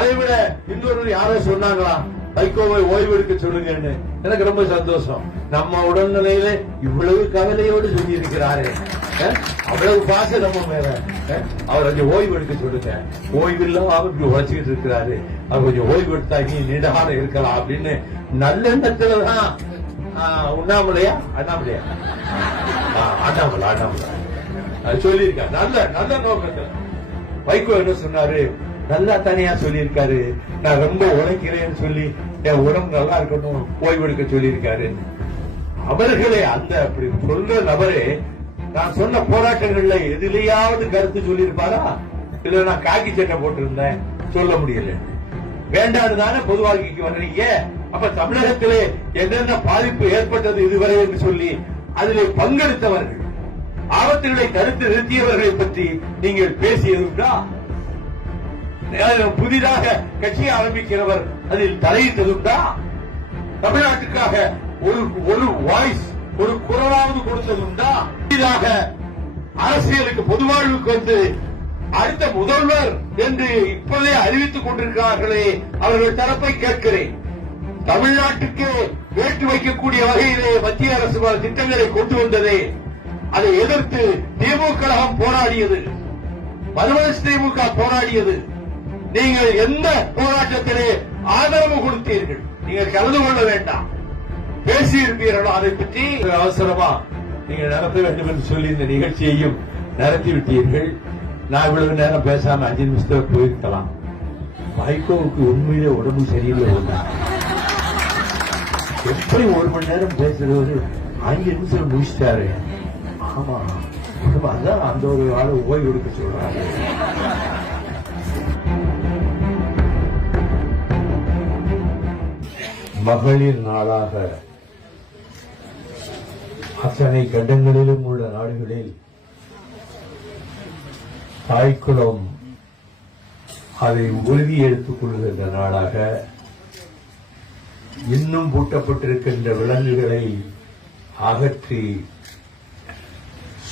அதை விட இன்னொரு யாரோ சொன்னாங்களா, வைகோவை ஓய்வு எடுக்க சொல்லுங்கன்னு. எனக்கு ரொம்ப சந்தோஷம். நம்ம உடல்நிலையில இவ்வளவு கவலையோடு சொல்லி இருக்கிறாரு, அவ்வளவு பாசம் நம்ம மேல. அவர் கொஞ்சம் ஓய்வு எடுக்க சொல்லுங்க. ஓய்வு இல்லாம அவர் உழைச்சிக்கிட்டு இருக்கிறாரு, அவர் கொஞ்சம் ஓய்வு எடுத்தா நீ நீடாக இருக்கலாம் அப்படின்னு நல்லெண்ணத்துலதான். அண்ணாமலையா சொல்லியிருக்காரு. நல்ல நோக்கத்துல வைகோ என்ன சொன்னாரு, நல்லா தனியா சொல்லியிருக்காரு, நான் ரொம்ப உழைக்கிறேன்னு சொல்லி என் உடம்பு நல்லா இருக்கணும் ஓய்வெடுக்க சொல்லியிருக்காரு. அவர்களே அந்த அப்படி சொல்ற நபரே நான் சொன்ன போராட்டங்கள்ல எதுலயாவது கருத்து சொல்லியிருப்பாரா? இல்ல நான் காக்கி சட்டை போட்டிருந்தேன் சொல்ல முடியல, வேண்டாம் தானே பொதுவாக்கிக்கு வர்றீங்க. அப்ப தமிழகத்திலே என்னென்ன பாதிப்பு ஏற்பட்டது இதுவரை என்று சொல்லி அதிலே பங்கெடுத்தவர்கள், ஆபத்துகளை தடுத்து நிறுத்தியவர்களை பற்றி நீங்கள் பேசியதுண்டா? புதிதாக கட்சி ஆரம்பிக்கிறவர் அதில் தலையிட்டதுண்டா? தமிழ்நாட்டுக்காக ஒரு வாய்ஸ், ஒரு குரலாவது கொடுத்ததுண்டா? புதிதாக அரசியலுக்கு பொதுவாழ்வுக்கு வந்து அடுத்த முதல்வர் என்று இப்போதே அறிவித்துக் கொண்டிருக்கிறார்களே, அவர்கள் தரப்பை கேட்கிறேன். தமிழ்நாட்டுக்கு வேட்டு வைக்கக்கூடிய வகையிலே மத்திய அரசு பல திட்டங்களை கொண்டு வந்ததே, அதை எதிர்த்து திமுக போராடியது, மறுமலர்ச்சி திமுக போராடியது. நீங்கள் எந்த போராட்டத்திலே ஆதரவு கொடுத்தீர்கள்? நீங்கள் கலந்து கொள்ள வேண்டாம், பேசியிருப்பீர்களோ அதை பற்றி அவசரமா நீங்கள் நடத்த வேண்டும் என்று சொல்லி இந்த நிகழ்ச்சியையும் நடத்திவிட்டீர்கள். நான் இவ்வளவு நேரம் பேசாம 5 நிமிஷத்துல போயிருக்கலாம். வைகோவுக்கு உண்மையிலே உடம்பு சரியில்லை. எப்படி 1 மணி நேரம் பேசுறது 5 நிமிஷம் முடிச்சிட்டாரு. ஆமா, அதான் அந்த ஒரு ஆளு ஓய்வு எடுக்க சொல்றாரு. மகளிர் நாளாக அத்தனை கண்டங்களிலும் உள்ள நாடுகளில் தாய்க்குளம் அதை உறுதி எடுத்துக் கொள்கின்ற நாளாக, இன்னும் பூட்டப்பட்டிருக்கின்ற விலங்குகளை அகற்றி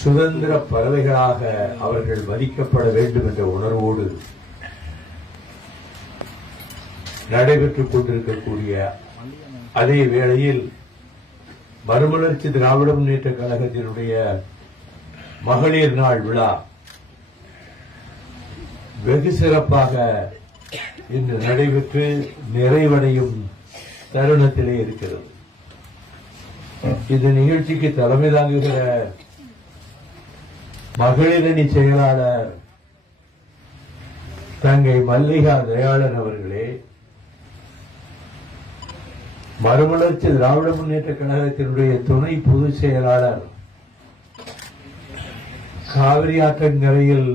சுதந்திர பறவைகளாக அவர்கள் மதிக்கப்பட வேண்டும் என்ற உணர்வோடு நடைபெற்றுக் கொண்டிருக்கக்கூடிய அதே வேளையில் மறுமலர்ச்சி திராவிட முன்னேற்ற கழகத்தினுடைய மகளிர் நாள் விழா வெகு சிறப்பாக இன்று நடைபெற்று நிறைவடையும் தருணத்திலே இருக்கிறது. இந்த நிகழ்ச்சிக்கு தலைமை தாங்குகிற மகளிரணி செயலாளர் தங்கை மல்லிகா தயாளன் அவர்களே, மறுமலர்ச்சி திராவிட முன்னேற்ற கழகத்தினுடைய துணை பொதுச் செயலாளர், காவிரி ஆற்றங்கரையில்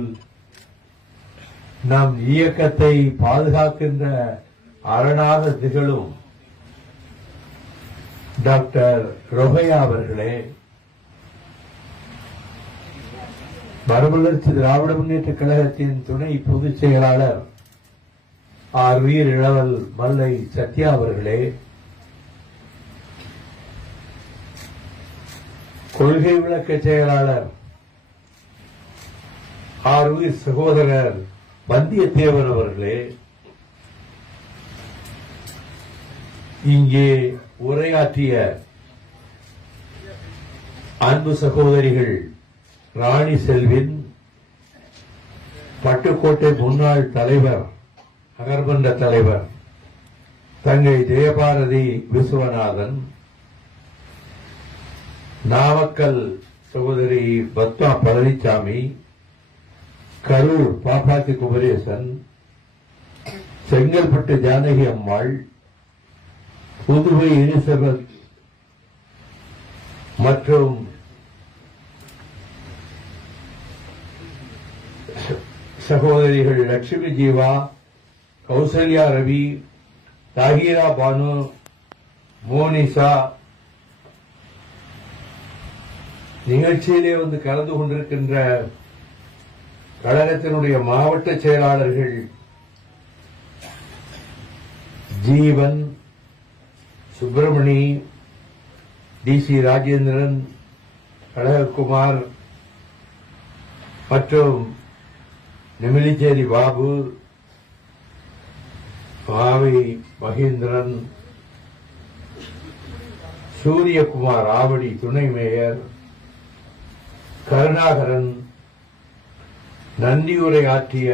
நம் இயக்கத்தை பாதுகாக்கின்ற அரணாக திகழும் டாக்டர் ரொஹையா அவர்களே, மறுமலர்ச்சி திராவிட முன்னேற்ற கழகத்தின் துணை பொதுச் செயலாளர் ஆர்.வீர் இளவல் மல்லை சத்யா அவர்களே, கொள்கை விளக்க செயலாளர் ஆர்.வீர் சகோதரர் வந்தியத்தேவன் அவர்களே, இங்கே உரையாற்றிய அன்பு சகோதரிகள் ராணி செல்வின், பட்டுக்கோட்டை முன்னாள் தலைவர் நகர்மன்ற தலைவர் தங்கை ஜெயபாரதி விஸ்வநாதன், நாமக்கல் சகோதரி பத்மா பழனிசாமி, கரூர் பாப்பாத்தி குமரேசன், செங்கல்பட்டு ஜானகி அம்மாள், புதுவை எலிசபெத் மற்றும் சகோதரிகள் லட்சுமி ஜீவா, கௌசல்யா ரவி, தாகிரா பானு, மோனிசா நிகழ்ச்சியிலே வந்து கலந்து கொண்டிருக்கின்ற கழகத்தினுடைய மாவட்ட செயலாளர்கள் ஜீவன், சுப்பிரமணி, டி.சி. ராஜேந்திரன், கழகக்குமார் மற்றும் நெமிலிச்சேரி பாபு, பாவை மகேந்திரன், சூரியகுமார் ஆவடி துணை மேயர், கருணாகரன், நன்றியுரை ஆற்றிய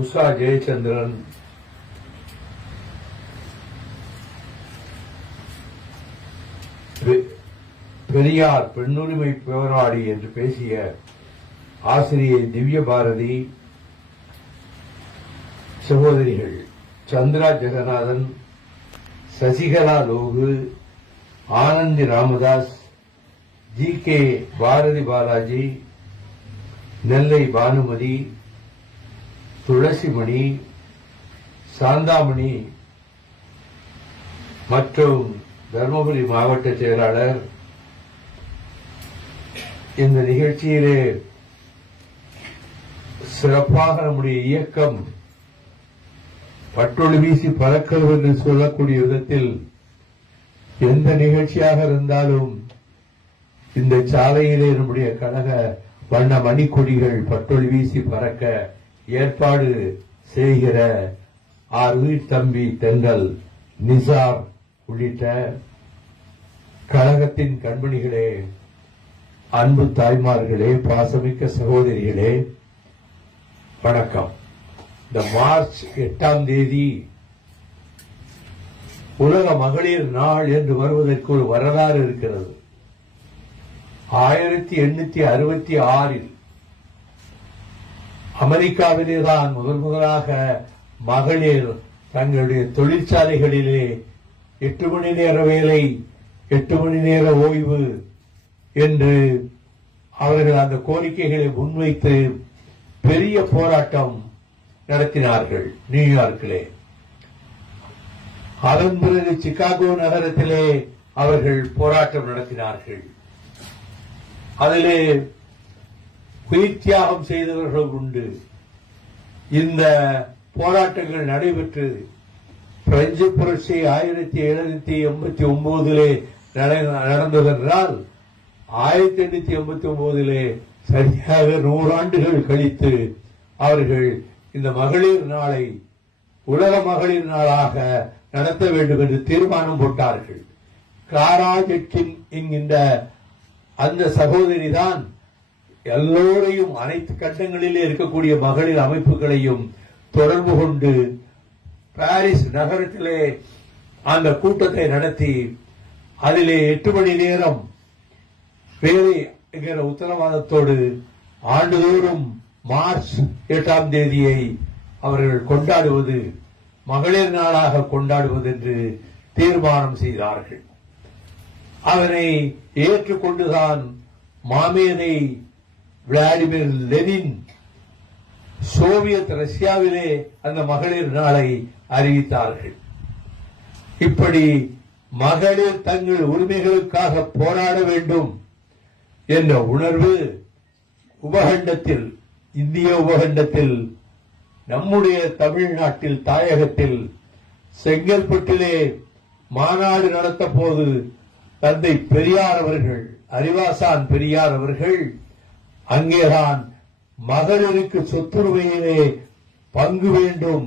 உஷா ஜெயச்சந்திரன், பெரியார் பெண்ணுரிமை போராடி என்று பேசிய ஆசிரியை திவ்ய பாரதி, சகோதரிகள் சந்திரா ஜெகநாதன், சசிகலா லோகு, ஆனந்தி ராமதாஸ், ஜி கே பாரதி பாலாஜி, நெல்லை பானுமதி, துளசிமணி, சாந்தாமணி மற்றும் தருமபுரி மாவட்ட செயலாளர் இந்த நிகழ்ச்சியிலே சிறப்பாக நம்முடைய இயக்கம் பட்டொளி வீசி பறக்கிறது என்று சொல்லக்கூடிய விதத்தில் எந்த நிகழ்ச்சியாக இருந்தாலும் இந்த சாலையிலே நம்முடைய கழக வண்ண மணிக்கொடிகள் பட்டொளி வீசி பறக்க ஏற்பாடு செய்கிற உயிர் தம்பி தென்றல் நிசார் உள்ளிட்ட கழகத்தின் கண்மணிகளே, அன்பு தாய்மார்களே, பாசமிக்க சகோதரிகளே, வணக்கம். இந்த மார்ச் 8ஆம் தேதி உலக மகளிர் நாள் என்று வருவதற்கு ஒரு வரலாறு இருக்கிறது. 1866 அமெரிக்காவிலேதான் முதலாக மகளிர் தங்களுடைய தொழிற்சாலைகளிலே 8 மணி நேர வேலை, 8 மணி நேர ஓய்வு என்று அவர்கள் அந்த கோரிக்கைகளை முன்வைத்து பெரிய போராட்டம் நடத்தினார்கள் நியூயார்க்கிலே. அதன் பிறகு சிகாகோ நகரத்திலே அவர்கள் போராட்டம் நடத்தினார்கள். அதிலே உயிர் தியாகம் செய்தவர்கள் உண்டு. இந்த போராட்டங்கள் நடைபெற்று பிரெஞ்சு புரட்சி 1789 நடந்ததென்றால் 1889 சரியாக 100 ஆண்டுகள் கழித்து அவர்கள் இந்த மகளிர் நாளை உலக மகளிர் நாளாக நடத்த வேண்டும் என்று தீர்மானம் போட்டார்கள். கிளாரா ஜெட்கின் என்கின்ற அந்த சகோதரி தான் எல்லோரையும், அனைத்து கட்டங்களிலே இருக்கக்கூடிய மகளிர் அமைப்புகளையும் தொடர்பு கொண்டு பாரிஸ் நகரத்திலே அந்த கூட்டத்தை நடத்தி அதிலே 8 மணி நேரம் வேலை என்கிற உத்தரவாதத்தோடு ஆண்டுதோறும் மார்ச் 8ஆம் தேதியை அவர்கள் கொண்டாடுவது மகளிர் நாளாக கொண்டாடுவது என்று தீர்மானம் செய்தார்கள். அதனை ஏற்றுக்கொண்டுதான் மாமேதை விளாடிமிர் லெனின் சோவியத் ரஷ்யாவிலே அந்த மகளிர் நாளை அறிவித்தார்கள். இப்படி மகளிர் தங்கள் உரிமைகளுக்காக போராட வேண்டும் என்ற உணர்வு உபகண்டத்தில், இந்திய உபகண்டத்தில், நம்முடைய தமிழ்நாட்டில் தாயகத்தில் செங்கல்பட்டிலே மாநாடு நடத்த போது தந்தை பெரியார் அவர்கள், அறிவாசான் பெரியார் அவர்கள் அங்கேதான் மகளிருக்கு சொத்துரிமையிலே பங்கு வேண்டும்,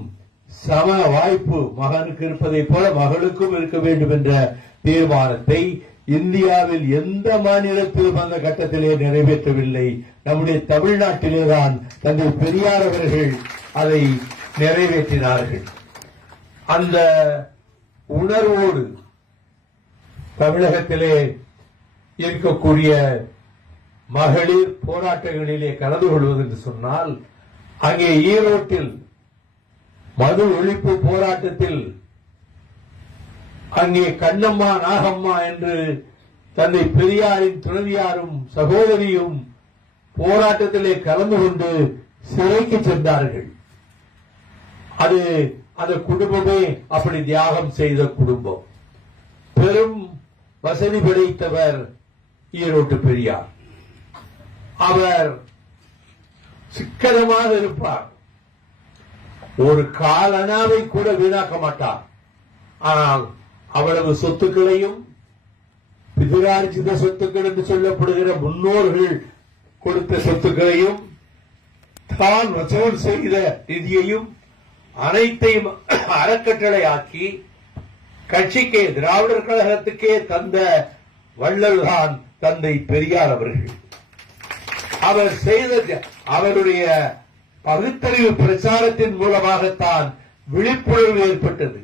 சம வாய்ப்பு மகனுக்கு இருப்பதை போல மகளுக்கும் இருக்க வேண்டும் என்ற தீர்மானத்தை இந்தியாவில் எந்த மாநிலத்திலும் அந்த கட்டத்திலே நிறைவேற்றவில்லை. நம்முடைய தமிழ்நாட்டிலேதான் தந்தை பெரியார் அவர்கள் அதை நிறைவேற்றினார்கள். அந்த உணர்வோடு தமிழகத்திலே இருக்கக்கூடிய மகளிர் போராட்டங்களிலே கலந்து கொள்வது என்று சொன்னால், அங்கே ஈரோட்டில் மது ஒழிப்பு போராட்டத்தில் அங்கே கண்ணம்மா நாகம்மா என்று தந்தை பெரியாரின் துணைவியாரும் சகோதரியும் போராட்டத்திலே கலந்து கொண்டு சிறைக்கு சென்றார்கள். அது அந்த குடும்பமே அப்படி தியாகம் செய்த குடும்பம். பெரும் வசதி படைத்தவர் ஈரோட்டு பெரியார். அவர் சிக்கனமாக இருப்பார். ஒரு காலனாவை கூட வீணாக்க மாட்டார். ஆனால் அவ்வளவு சொத்துக்களையும், பிதிரார்ஜித சொத்துக்கள் என்று சொல்லப்படுகிற முன்னோர்கள் கொடுத்த சொத்துக்களையும், தான் வசூல் செய்த நிதியையும் அனைத்தையும் அறக்கட்டளை ஆக்கி கட்சிக்கே திராவிடர் கழகத்துக்கே தந்த வள்ளல்தான் தந்தை பெரியார் அவர்கள். அவர் செய்த அவருடைய பகுத்தறிவு பிரச்சாரத்தின் மூலமாகத்தான் விழிப்புணர்வு ஏற்பட்டது.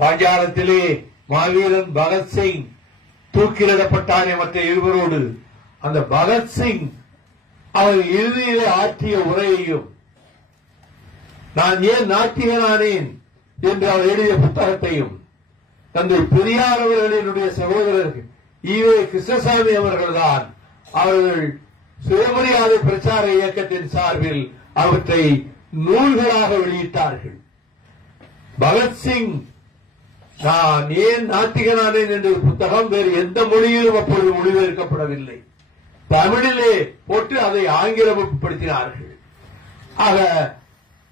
பாஞ்சாலத்திலே மாவீரன் பகத்சிங் தூக்கிலிடப்பட்டானே மற்ற இருவரோடு, அந்த பகத்சிங் அவர் இறுதியிலே ஆற்றிய உரையையும் நான் ஏன் நாட்டிகனானேன் என்று அவர் எழுதிய புத்தகத்தையும் தந்தை பெரியார் அவர்களினுடைய சகோதரர் ஈவே கிருஷ்ணசாமி அவர்கள்தான் அவர்கள் சுயமரியாதை பிரச்சார இயக்கத்தின் சார்பில் அவற்றை நூல்களாக வெளியிட்டார்கள். பகத்சிங் நான் ஏன் நாத்திகனானேன் என்ற புத்தகம் வேறு எந்த மொழியிலும் அப்பொழுது மொழிபெயர்க்கப்படவில்லை. தமிழிலே போட்டு அதை ஆங்கிலப்படுத்தினார்கள். ஆக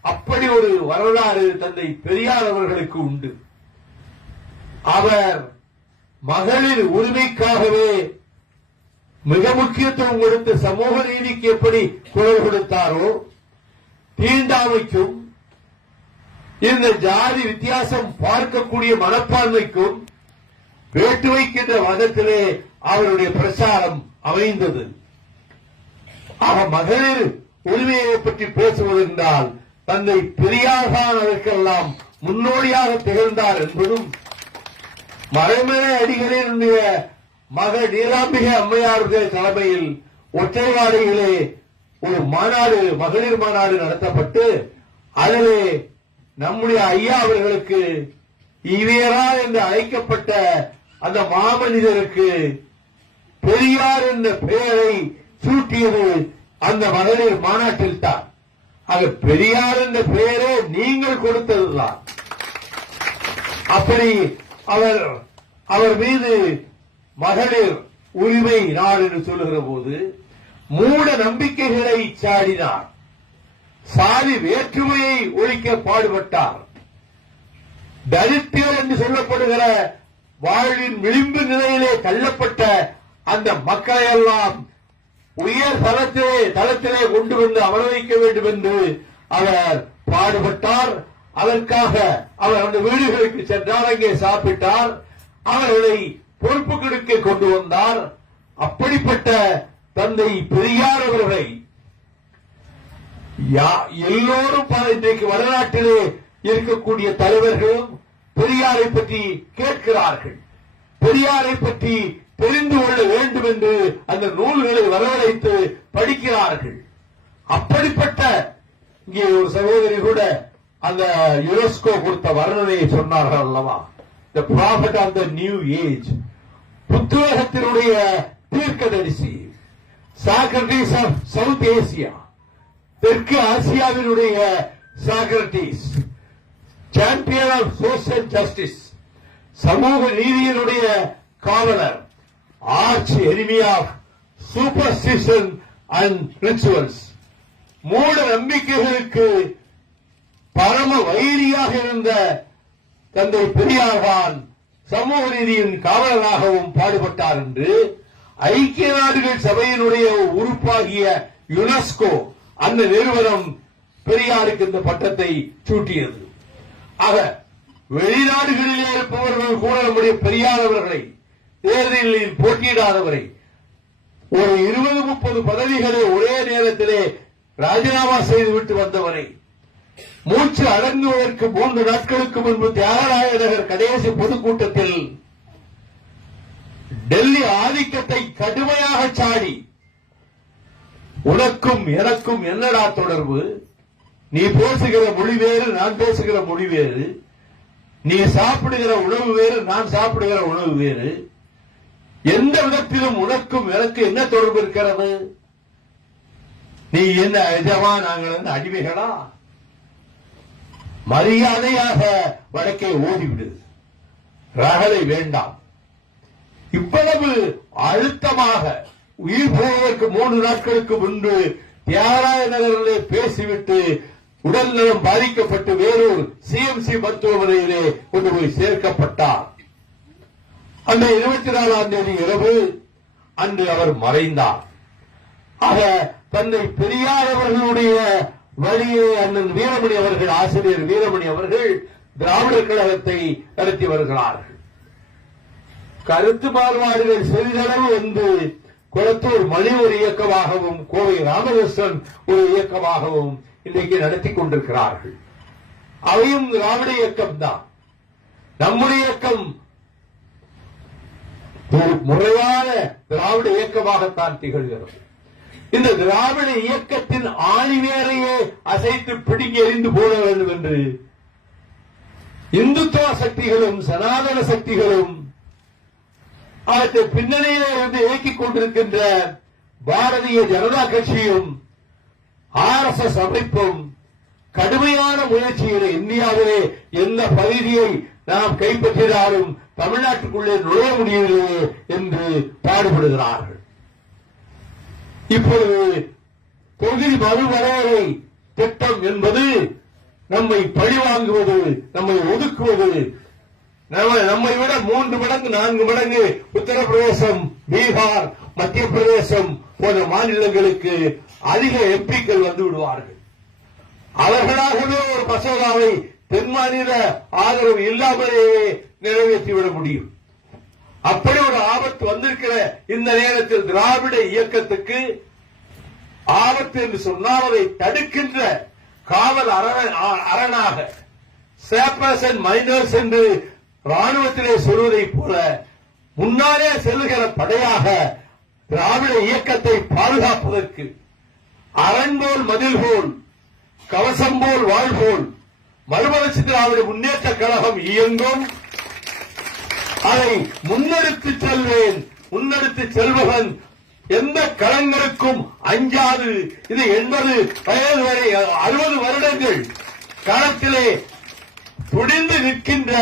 அப்படி ஒரு வரலாறு தந்தை பெரியார் அவர்களுக்கு உண்டு. அவர் மகளிர் உரிமைக்காகவே மிக முக்கியத்துவம் கொடுத்து சமூக நீதிக்கு எப்படி குரல் கொடுத்தாரோ, தீண்டாமைக்கும் இந்த ஜாதி வித்தியாசம் பார்க்கக்கூடிய மனப்பான்மைக்கும் வேற்றுமைக்கின்ற மதத்திலே அவருடைய பிரச்சாரம் அமைந்தது. ஆக மகளிர் உரிமையை பற்றி பேசுவதென்றால் தந்தை பெரியார் தான் அதற்கெல்லாம் முன்னோடியாக திகழ்ந்தார் என்பதும், மறைமலை அடிகளினுடைய மகள் நீலாம்பிகை அம்மையாருடைய தலைமையில் ஒற்றைவாடியிலே ஒரு மாநாடு, மகளிர் மாநாடு நடத்தப்பட்டு அதிலே நம்முடைய ஐயா அவர்களுக்கு ஈவேரா என்று அழைக்கப்பட்ட அந்த மாமனிதருக்கு பெரியார் என்ற பெயரை சூட்டியது அந்த மகளிர் மாநாட்டில் தான். ஆக பெரியார் என்ற பெயரே நீங்கள் கொடுத்ததுதான். அப்படி அவர் மீது மகளிர் உரிமை நாள் என்று சொல்லுகிற போது மூட நம்பிக்கைகளை சாடினார். சாதி வேற்றுமையை ஒழிக்க பாடுபட்டார். தரித்திரர் என்று சொல்லப்படுகிற வாழ்வின் விளிம்பு நிலையிலே தள்ளப்பட்ட அந்த மக்களை எல்லாம் உயர் தளத்திலே கொண்டு வந்து அமர வைக்க வேண்டும் என்று அவர் பாடுபட்டார். அதற்காக அவர் அந்த வீடுகளுக்கு சென்றார், அங்கே சாப்பிட்டார், அவர்களை பொறுப்புகளுக்கு கொண்டு வந்தார். அப்படிப்பட்ட தந்தை பெரியார் அவர்களை எல்லோரும் இன்றைக்கு வரலாற்றிலே இருக்கக்கூடிய தலைவர்களும் பெரியாரை பற்றி கேட்கிறார்கள், பெரியாரை பற்றி தெரிந்து கொள்ள வேண்டும் என்று அந்த நூல்களை வரவழைத்து படிக்கிறார்கள். அப்படிப்பட்ட இங்கே ஒரு சகோதரி கூட அந்த யுனெஸ்கோ கொடுத்த வர்ணனையை சொன்னார்கள் அல்லவா, the prophet of the new age, புத்துலகத்தினுடைய தீர்க்கதரிசி, சாக்ரட்டிஸ் ஆஃப் சவுத் ஏசியா, தெற்கு ஆசியாவினுடைய Socrates, champion of social justice, சமூக நீதியினுடைய காவலர், arch enemy of superstition and rituals, மூட நம்பிக்கைகளுக்கு பரம வைரியாக இருந்த தந்தை பெரியார்தான் சமூக நீதியின் காவலராகவும் பாடுபட்டார் என்று ஐக்கிய நாடுகள் சபையினுடைய உறுப்பாகிய யுனெஸ்கோ அந்த நிறுவனம் பெரியாருக்கு இந்த பட்டத்தை சூட்டியது. ஆக வெளிநாடுகளிலே இருப்பவர்கள் கூட நம்முடைய பெரியார் அவர்களை தேர்தலில் போட்டியிடாதவரை ஒரு 20-30 பதவிகளை ஒரே நேரத்திலே ராஜினாமா செய்துவிட்டு வந்தவரை மூச்சு அடங்குவதற்கு 3 நாட்களுக்கு முன்பு தியாகராய நகர் கடைசி பொதுக்கூட்டத்தில் டெல்லி ஆதிக்கத்தை கடுமையாக சாடி, உனக்கும் எனக்கும் என்னடா தொடர்பு, நீ பேசுகிற மொழி வேறு, நான் பேசுகிற மொழி வேறு, நீ சாப்பிடுகிற உணவு வேறு, நான் சாப்பிடுகிற உணவு வேறு, எந்த விதத்திலும் உனக்கும் எனக்கு என்ன தொடர்பு இருக்கிறது, நீ என்ன எஜமா, நாங்கள் என்ன அடிமைகளா, மரியாதையாக வடக்கே ஓடிவிடு, ரகலை வேண்டாம். இவ்வளவு அழுத்தமாக உயிர் போவதற்கு 3 நாட்களுக்கு முன்பு தியாகராய நகரிலே பேசிவிட்டு உடல்நலம் பாதிக்கப்பட்டு வேறொரு சிஎம்சி மருத்துவமனையிலே கொண்டு போய் சேர்க்கப்பட்டார். அந்த 24ஆம் தேதி இரவு அன்று அவர் மறைந்தார். ஆக தந்தை பெரியார் அவர்களுடைய வழியே அண்ணன் வீரமணி அவர்கள், ஆசிரியர் வீரமணி அவர்கள் திராவிடர் கழகத்தை நடத்தி வருகிறார்கள். கருத்து மாறுபாடுகள் சிறிதளவு வந்து குளத்தூர் மணி ஒரு இயக்கமாகவும் கோவை ராமகிருஷ்ணன் ஒரு இயக்கமாகவும் இன்றைக்கு நடத்தி கொண்டிருக்கிறார்கள். அவையும் திராவிட இயக்கம் தான். நம்முடைய இயக்கம் முறையான திராவிட இயக்கமாகத்தான் திகழ்கிறது. இந்த திராவிட இயக்கத்தின் ஆணிவேரையே அசைத்து பிடுங்கி எறிந்து போட வேண்டும் என்று இந்துத்துவ சக்திகளும் சனாதன சக்திகளும் அதற்கு பின்னணியிலே இருந்து இயக்கிக் கொண்டிருக்கின்ற பாரதிய ஜனதா கட்சியும் RSS அமைப்பும் கடுமையான முயற்சிகளை இந்தியாவிலே எந்த பகுதியை நாம் கைப்பற்றினாலும் தமிழ்நாட்டுக்குள்ளே நுழைய முடியவில்லையே என்று பாடுபடுகிறார்கள். இப்பொழுது தொகுதி மறுவரையறை திட்டம் என்பது நம்மை பழிவாங்குவது, நம்மை ஒதுக்குவது, நம்மை விட 3 மடங்கு 4 மடங்கு உத்தரப்பிரதேசம், பீகார், மத்திய பிரதேசம் போன்ற மாநிலங்களுக்கு அதிக எம்பிக்கள் வந்து விடுவார்கள். அவர்களாகவே ஒரு மசோதாவை தென் மாநில ஆதரவு இல்லாமலேயே நிறைவேற்றிவிட முடியும். அப்படி ஒரு ஆபத்து வந்திருக்கிற இந்த நேரத்தில் திராவிட இயக்கத்துக்கு ஆபத்து என்று சொன்னால் அதை தடுக்கின்ற காவல் அரணாக சேப்பர்ஸ் அண்ட் மைனர்ஸ் என்று ராணுவத்திலே சொல்வதை போல முன்னாலே செல்லுகிற படையாக திராவிட இயக்கத்தை பாதுகாப்பதற்கு அரண் போல் மதில் போல் கவசம் போல் வாழ் போல் மறுமலர்ச்சி திராவிட முன்னேற்ற கழகம் இயங்கும். அதை முன்னெடுத்து செல்வேன். முன்னெடுத்து செல்பவன் எந்த களங்களுக்கும் அஞ்சாது. இது 80 வயது வரை 60 வருடங்கள் களத்திலே துணிந்து நிற்கின்ற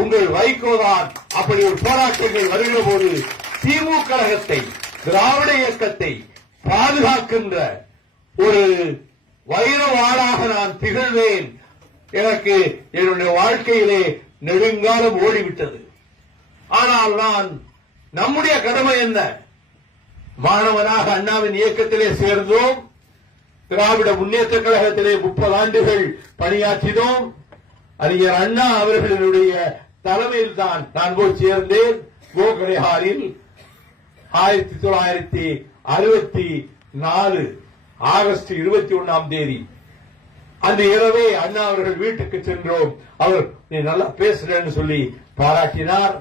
உங்கள் வைகோதான். அப்படி ஒரு போராட்டங்கள் வருகிற போது திமுக கழகத்தை, திராவிட இயக்கத்தை பாதுகாக்கின்ற ஒரு வைரவாளாக நான் திகழ்வேன். எனக்கு என்னுடைய வாழ்க்கையிலே நெடுங்காலம் ஓடிவிட்டது. ஆனால் நான் நம்முடைய கடமை என்ன? மாணவனாக அண்ணாவின் இயக்கத்திலே சேர்ந்தோம். திராவிட முன்னேற்ற கழகத்திலே 30 ஆண்டுகள் பணியாற்றினோம். அறிஞர் அண்ணா அவர்களுடைய தலைமையில் தான் நான் போய் சேர்ந்தேன். கோகடைஹாரில் 1964 ஆகஸ்ட் 21ஆம் தேதி அந்த இரவே அண்ணா அவர்கள் வீட்டுக்கு சென்றோம். அவர் நீ நல்லா பேசுறேன்னு சொல்லி பாராட்டினார்.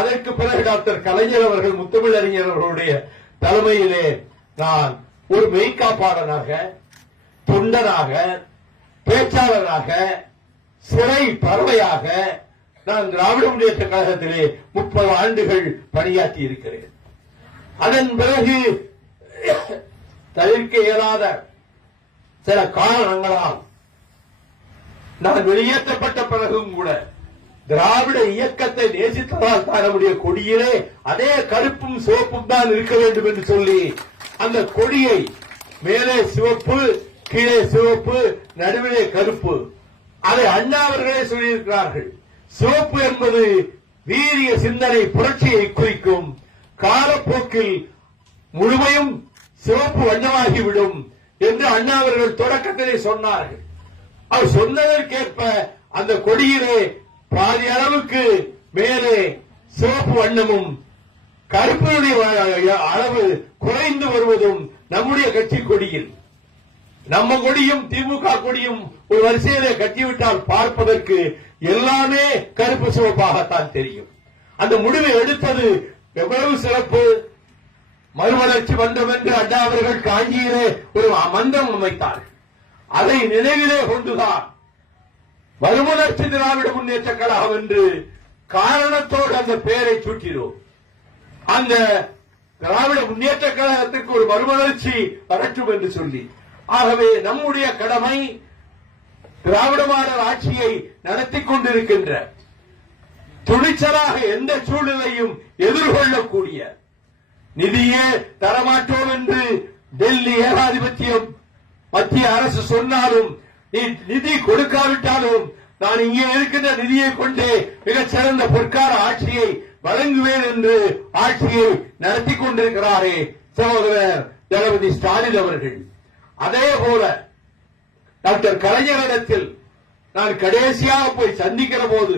அதற்கு பிறகு டாக்டர் கலைஞர் அவர்கள், முத்தமிழ் அறிஞர் அவர்களுடைய தலைமையிலே நான் ஒரு மெய்காப்பாளனாக, தொண்டனாக, பேச்சாளராக, சிறை பறவையாக நான் திராவிட முன்னேற்ற கழகத்திலே 30 ஆண்டுகள் பணியாற்றி இருக்கிறேன். அதன் பிறகு தவிர்க்க இயலாத சில காரணங்களால் நான் வெளியேற்றப்பட்ட பிறகும் கூட திராவிட இயக்கத்தை நேசித்ததால் தான் நம்முடைய கொடியிலே அதே கருப்பும் சிவப்பும் தான் இருக்க வேண்டும் என்று சொல்லி அந்த கொடியை மேலே சிவப்பு, கீழே சிவப்பு, நடுவிலே கருப்பு, அதை அண்ணா அவர்களே சொல்லியிருக்கிறார்கள். சிவப்பு என்பது வீரிய சிந்தனை புரட்சியை குறிக்கும். காலப்போக்கில் முழுமையும் சிவப்பு வண்ணமாகிவிடும் என்று அண்ணா அவர்கள் தொடக்கத்திலே சொன்னார்கள். அவர் சொன்னதற்கேற்ப அந்த கொடியிலே பாதி அளவுக்கு மேலே சிவப்பு வண்ணமும் கருப்பினுடைய அளவு குறைந்து வருவதும் நம்முடைய கட்சி கொடியில். நம்ம கொடியும் திமுக கொடியும் ஒரு வரிசையிலே கட்டிவிட்டால் பார்ப்பதற்கு எல்லாமே கருப்பு சிவப்பாகத்தான் தெரியும். அந்த முடிவை எடுத்தது எவ்வளவு சிறப்பு! மறுமலர்ச்சி மன்றம் என்று அண்ணா அவர்கள் காஞ்சியிலே ஒரு மன்றம் அமைத்தார்கள். அதை நினைவிலே கொண்டுதான் மறுமலர்ச்சி திராவிட முன்னேற்ற கழகம் என்று காரணத்தோடு அந்த பெயரை சூட்டினோம். அந்த திராவிட முன்னேற்ற கழகத்திற்கு ஒரு மறுமலர்ச்சி வரட்டும் என்று சொல்லி. ஆகவே நம்முடைய கடமை திராவிட மாடல் ஆட்சியை நடத்தி கொண்டிருக்கின்ற, துணிச்சலாக எந்த சூழ்நிலையும் எதிர்கொள்ளக்கூடிய, நிதியே தரமாட்டோம் என்று டெல்லி ஏகாதிபத்தியம் மத்திய அரசு சொன்னாலும், நிதி கொடுக்காவிட்டாலும் நான் இங்கே இருக்கின்ற நிதியை கொண்டே மிகச்சிறந்த பொற்கால ஆட்சியை வழங்குவேன் என்று ஆட்சியை நடத்தி கொண்டிருக்கிறாரே சகோதரர் தளபதி ஸ்டாலின் அவர்கள். அதே போல டாக்டர் கலைஞரிடத்தில் நான் கடைசியாக போய் சந்திக்கிற போது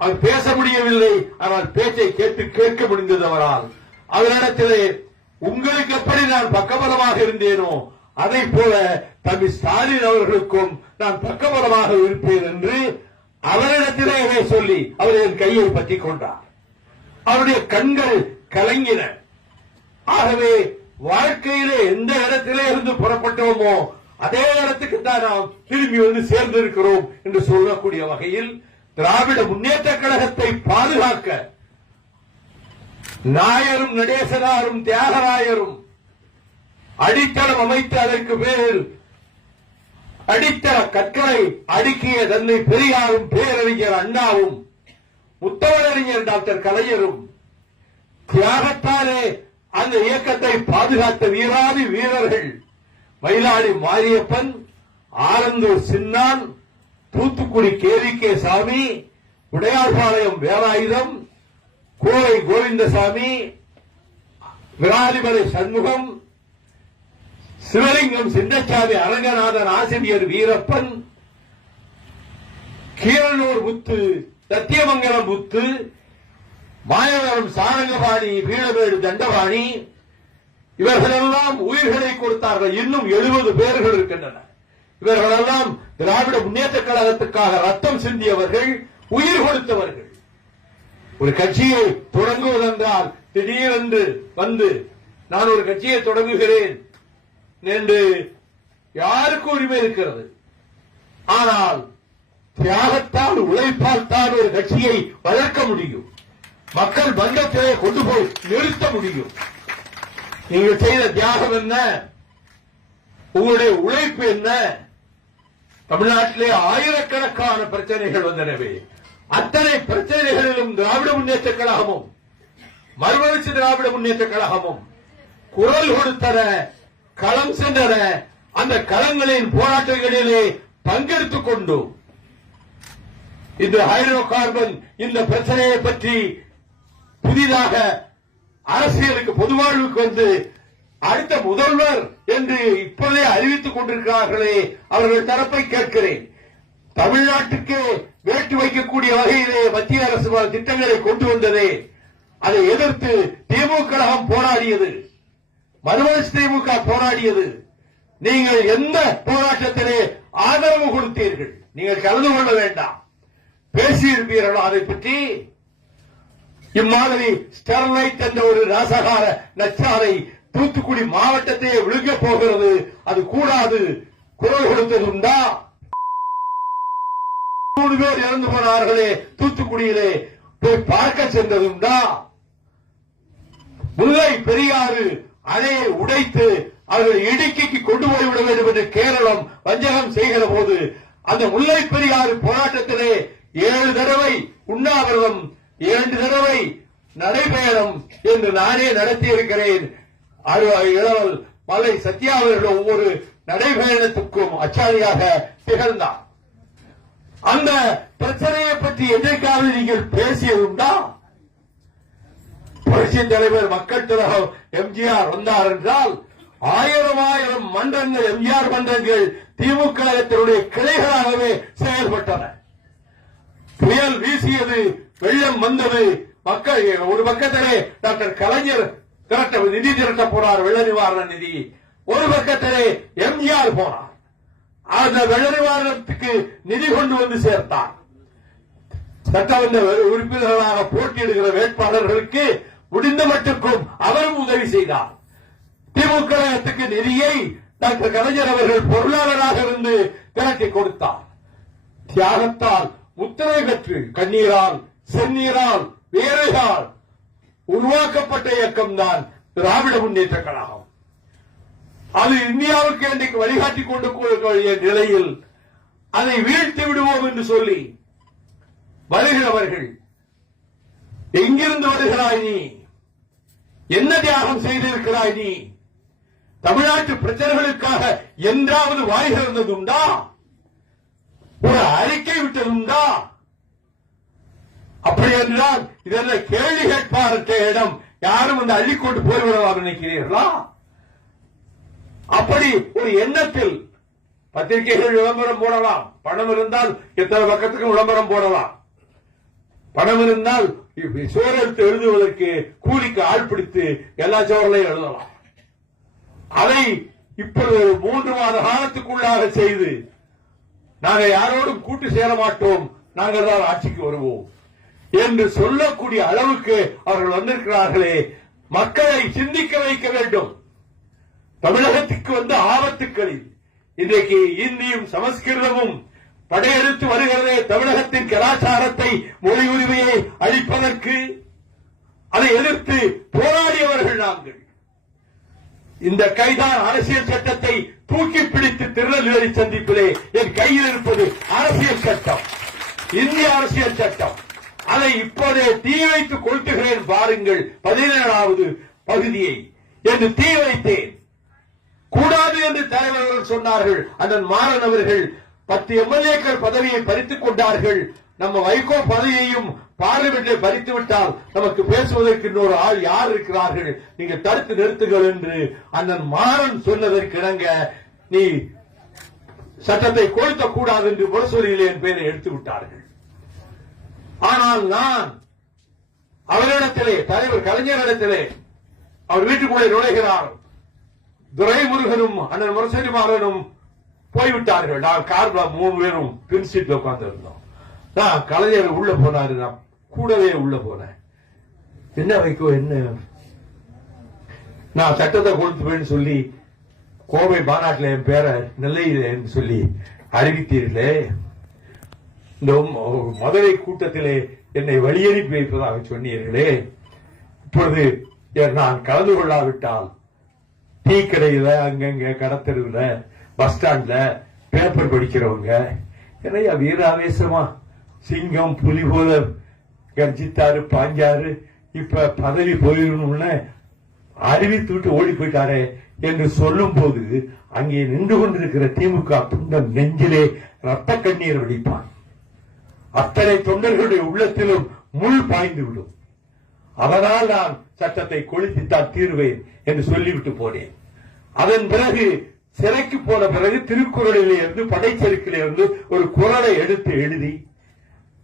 அவர் பேச முடியவில்லை. ஆனால் பேச்சை கேட்க முடிந்தது அவரால். அவரிடத்திலே உங்களுக்கு எப்படி நான் பக்கபலமாக இருந்தேனோ அதை போல தம்பி ஸ்டாலின் அவர்களுக்கும் நான் பக்கபலமாக இருப்பேன் என்று அவரிடத்திலே சொல்லி அவர் என் கையை பற்றிக் கொண்டார். அவருடைய கண்கள் கலங்கின. ஆகவே வாழ்க்கையிலே எந்த இடத்திலே இருந்து புறப்பட்டோமோ அதே இடத்துக்கு தான் நாம் திரும்பி வந்து சேர்ந்திருக்கிறோம் என்று சொல்லக்கூடிய வகையில் திராவிட முன்னேற்ற கழகத்தை பாதுகாக்க நாயரும் நடேசனாரும் தியாகராயரும் அடித்தளம் அமைத்து அதற்கு பேரில் அடித்தள கற்களை அடுக்கிய தன்னை பெரியாரும் பேரறிஞர் அண்ணாவும் முத்தமிழறிஞர் டாக்டர் கலைஞரும் தியாகத்தாலே அந்த இயக்கத்தை பாதுகாத்த வீராதி வீரர்கள் மயிலாடி மாரியப்பன், ஆலந்தூர் சின்னான், தூத்துக்குடி கேவிகே சாமி, உடையார்பாளையம் வேலாயுதம், கோவை கோவிந்தசாமி, விராலிமலை சண்முகம், சிவலிங்கம் சின்னசாமி, அரங்கநாதன், ஆசிரியர் வீரப்பன், கீரனூர் முத்து, சத்தியமங்கலம் முத்து, மாயவரம் சாரங்கபாணி, வீரவேடு தண்டபாணி, இவர்களெல்லாம் உயிர்களை கொடுத்தார்கள். இன்னும் 70 பேர்கள் இருக்கின்றன. இவர்களெல்லாம் திராவிட முன்னேற்ற கழகத்துக்காக ரத்தம் சிந்தியவர்கள், உயிர் கொடுத்தவர்கள். ஒரு கட்சியை தொடங்குவதென்றால் திடீரென்று வந்து நான் ஒரு கட்சியை தொடங்குகிறேன் என்று யாருக்கு உரிமை இருக்கிறது? ஆனால் தியாகத்தால் உழைப்பால் தான் ஒரு கட்சியை வளர்க்க முடியும். மக்கள் மன்றத்திலே கொண்டு போய் நிறுத்த முடியும். நீங்கள் செய்த தியாகம் என்ன? உங்களுடைய உழைப்பு என்ன? தமிழ்நாட்டிலே ஆயிரக்கணக்கான பிரச்சனைகள் வந்தனவே. அத்தனை பிரச்சனைகளிலும் திராவிட முன்னேற்ற கழகமும் மறுமலர்ச்சி திராவிட முன்னேற்ற கழகமும் குரல் கொடுத்தன, களம் சென்றன. அந்த களங்களின் போராட்டங்களிலே பங்கெடுத்துக் கொண்டோம். இந்த ஹைட்ரோ கார்பன் இந்த பிரச்சனையை பற்றி புதிதாக அரசியலுக்கு பொதுவாழ்வுக்கு வந்து அடுத்த முதல்வர் என்று இப்போதே அறிவித்துக் கொண்டிருக்கிறார்களே, அவர்கள் தரப்பை கேட்கிறேன். தமிழ்நாட்டுக்கு வேட்டு வைக்கக்கூடிய வகையிலே மத்திய அரசு திட்டங்களை கொண்டு வந்ததே, அதை எதிர்த்து திமுக கழகம் போராடியது, மறுமலர்ச்சி திமுக போராடியது. நீங்கள் எந்த போராட்டத்திலே ஆதரவு கொடுத்தீர்கள்? நீங்கள் கலந்து கொள்ள வேண்டாம். பேசியிருப்பீர்களோ அதை பற்றி? இம்மாதிரி ஸ்டெர்லைட் என்ற ஒரு நாசகார நச்சாலை தூத்துக்குடி மாவட்டத்தையே விழுங்க போகிறது, அது கூடாது. குரல் கொடுத்தது உண்டா? 3 பேர் இறந்து போனார்களே தூத்துக்குடியிலே, போய் பார்க்க சென்றது உண்டா? முல்லை பெரியாறு அணையை உடைத்து அவர்கள் இடுக்கிக்கு கொண்டு போய்விட வேண்டும் என்று கேரளம் வஞ்சகம் செய்கிற போது அந்த முல்லை பெரியாறு போராட்டத்திலே 7 தடவை உண்ணாவிரதம், 2 தடவை நடைபயணம் என்று நானே நடத்தியிருக்கிறேன். இளவல் மலை சத்யா அவர்கள் ஒவ்வொரு நடைபயணத்துக்கும் அச்சாரியாக திகழ்ந்தார். அந்த பிரச்சனையை பற்றி எதற்காக நீங்கள் பேசியதுண்டா? புரட்சி தலைவர் மக்கள் திலகம் எம்ஜிஆர் வந்தார் என்றால் 1000 மன்றங்கள், எம்ஜிஆர் மன்றங்கள் திமுக கழகத்தினுடைய கிளைகளாகவே செயல்பட்டன. புயல் வீசியது, வெள்ளம் வந்தது, மக்கள் ஒரு பக்கத்திலே டாக்டர் கலைஞர் நிதி திரட்ட போனார், வெள்ள நிவாரண நிதி. ஒரு பக்கத்திலே எம்ஜிஆர் போனார், அந்த வெள்ள நிவாரணத்துக்கு நிதி கொண்டு வந்து சேர்த்தார். சட்டமன்ற உறுப்பினர்களாக போட்டியிடுகிற வேட்பாளர்களுக்கு முடிந்த மட்டுக்கும் அவரும் உதவி செய்தார். திமுக கழகத்துக்கு நிதியை டாக்டர் கலைஞர் அவர்கள் பொருளாளராக இருந்து திரட்டி கொடுத்தார். தியாகத்தால் முத்திரை பெற்று கண்ணீரால், செந்நீரால், வேரையால் உருவாக்கப்பட்ட இயக்கம் தான் திராவிட முன்னேற்ற கழகம். அது இந்தியாவுக்கு இன்றைக்கு வழிகாட்டிக் கொண்டு நிலையில் அதை வீழ்த்தி விடுவோம் என்று சொல்லி வருகிறவர்கள், எங்கிருந்து வருகிறாய் நீ? என்ன தியாகம் செய்திருக்கிறாய் நீ? தமிழ்நாட்டு பிரச்சனைகளுக்காக என்றாவது வாய் திறந்ததுண்டா? ஒரு அறிக்கை விட்டதுண்டா? அப்படி என்றால் இதெல்லாம் கேள்வி கேட்பார்த்த இடம், யாரும் வந்து அள்ளிக்கொண்டு போய்விடலாம் நினைக்கிறீர்களா? அப்படி ஒரு எண்ணத்தில் பத்திரிகைகள் விளம்பரம் போடலாம். பணம் இருந்தால் எத்தனை பக்கத்துக்கு விளம்பரம் போடலாம். பணம் இருந்தால் சுவரெழுத்து எழுதுவதற்கு கூலிக்கு ஆள் பிடித்து எல்லா சுவர்களையும் எழுதலாம். அதை இப்பொழுது 3 மாத காலத்துக்குள்ளாக செய்து நாங்கள் யாரோடும் கூட்டு சேர மாட்டோம், நாங்கள் தான் ஆட்சிக்கு வருவோம் என்று சொல்லக்கூடிய அளவுக்கு அவர்கள் வந்திருக்கிறார்களே. மக்களை சிந்திக்க வைக்க வேண்டும். தமிழகத்துக்கு வந்த ஆபத்துக்களில் இன்றைக்கு இந்தியும் சமஸ்கிருதமும் படையெடுத்து வருகிறதே. தமிழகத்தின் கலாச்சாரத்தை, மொழி உரிமையை அளிப்பதற்கு அதை எதிர்த்து போராடியவர்கள் நாங்கள். இந்த கைதான் அரசியல் சட்டத்தை தூக்கி பிடித்து திருநெல்வேலி சந்திப்பிலே என் கையில் இருப்பது அரசியல் சட்டம், இந்திய அரசியல் சட்டம். அதை இப்போதே தீ வைத்து கொளுத்துகிறேன் பாருங்கள். 17வது பகுதியை என்று தீ வைத்தேன். கூடாது என்று தலைவர்கள் சொன்னார்கள். அண்ணன் மாறன் அவர்கள் 10 எம்எல்ஏக்கள் பதவியை பறித்துக் கொண்டார்கள். நம்ம வைகோ பதவியையும் பார்லிமெண்டில் பறித்து விட்டால் நமக்கு பேசுவதற்கு இன்னொரு ஆள் யார் இருக்கிறார்கள், நீங்க தடுத்து நிறுத்துங்கள் என்று அண்ணன் மாறன் சொன்னதற்கு இணங்க நீ சட்டத்தை கொளுத்தக் கூடாது என்று முரசொலியிலே என் பெயரை எடுத்து விட்டார்கள். ஆனால் நான் அவரிடத்திலே, தலைவர் கலைஞரிடத்திலே, அவர் வீட்டுக்குள்ளே நுழைகிறார். துரைமுருகனும் அண்ணன் முரசொலி மாறனும் போய்விட்டார்கள். நான் கார்ல 3 பேரும் பின் சீட்ல உட்கார்ந்து இருந்தோம். நான் கலைஞர் உள்ள போனாரு, நான் கூடவே உள்ள போனேன். என்ன வைக்கோ, என்ன நான் சட்டத்தை கொடுத்துவேன்னு சொல்லி கோவை மாநாட்டில் என் பேரை நெல்லையில் சொல்லி அறிவித்தீர்களே, இந்த மதுரை கூட்டத்திலே என்னை வழியனுப்பி வைப்பதாக சொன்னீர்களே, இப்பொழுது நான் கலந்து கொள்ளாவிட்டால் டீ கடையில, அங்கங்க கடத்தெருவுல, பஸ் ஸ்டாண்ட்ல பேப்பர் படிக்கிறவங்க நிறைய வீராவேசமா சிங்கம் புலி போல கர்ஜித்தாரு பாஞ்சாரு, இப்ப பதவி போயிடணும்னு அறிவித்து விட்டு ஓடி போயிட்டாரே என்று சொல்லும் போது அங்கே நின்று கொண்டிருக்கிற திமுக தொண்டன் நெஞ்சிலே ரத்த கண்ணீர் வடிப்பான். அத்தனை தொண்டர்களுடைய உள்ளத்திலும் முள் பாய்ந்து விடும். அதனால் நான் சட்டத்தை கொளுத்தித்தான் தீர்வேன் என்று சொல்லிவிட்டு போனேன். அதன் பிறகு சிறைக்கு போன பிறகு திருக்குறளிலே இருந்து, படைச்செருக்கிலே இருந்து ஒரு குறளை எடுத்து எழுதி,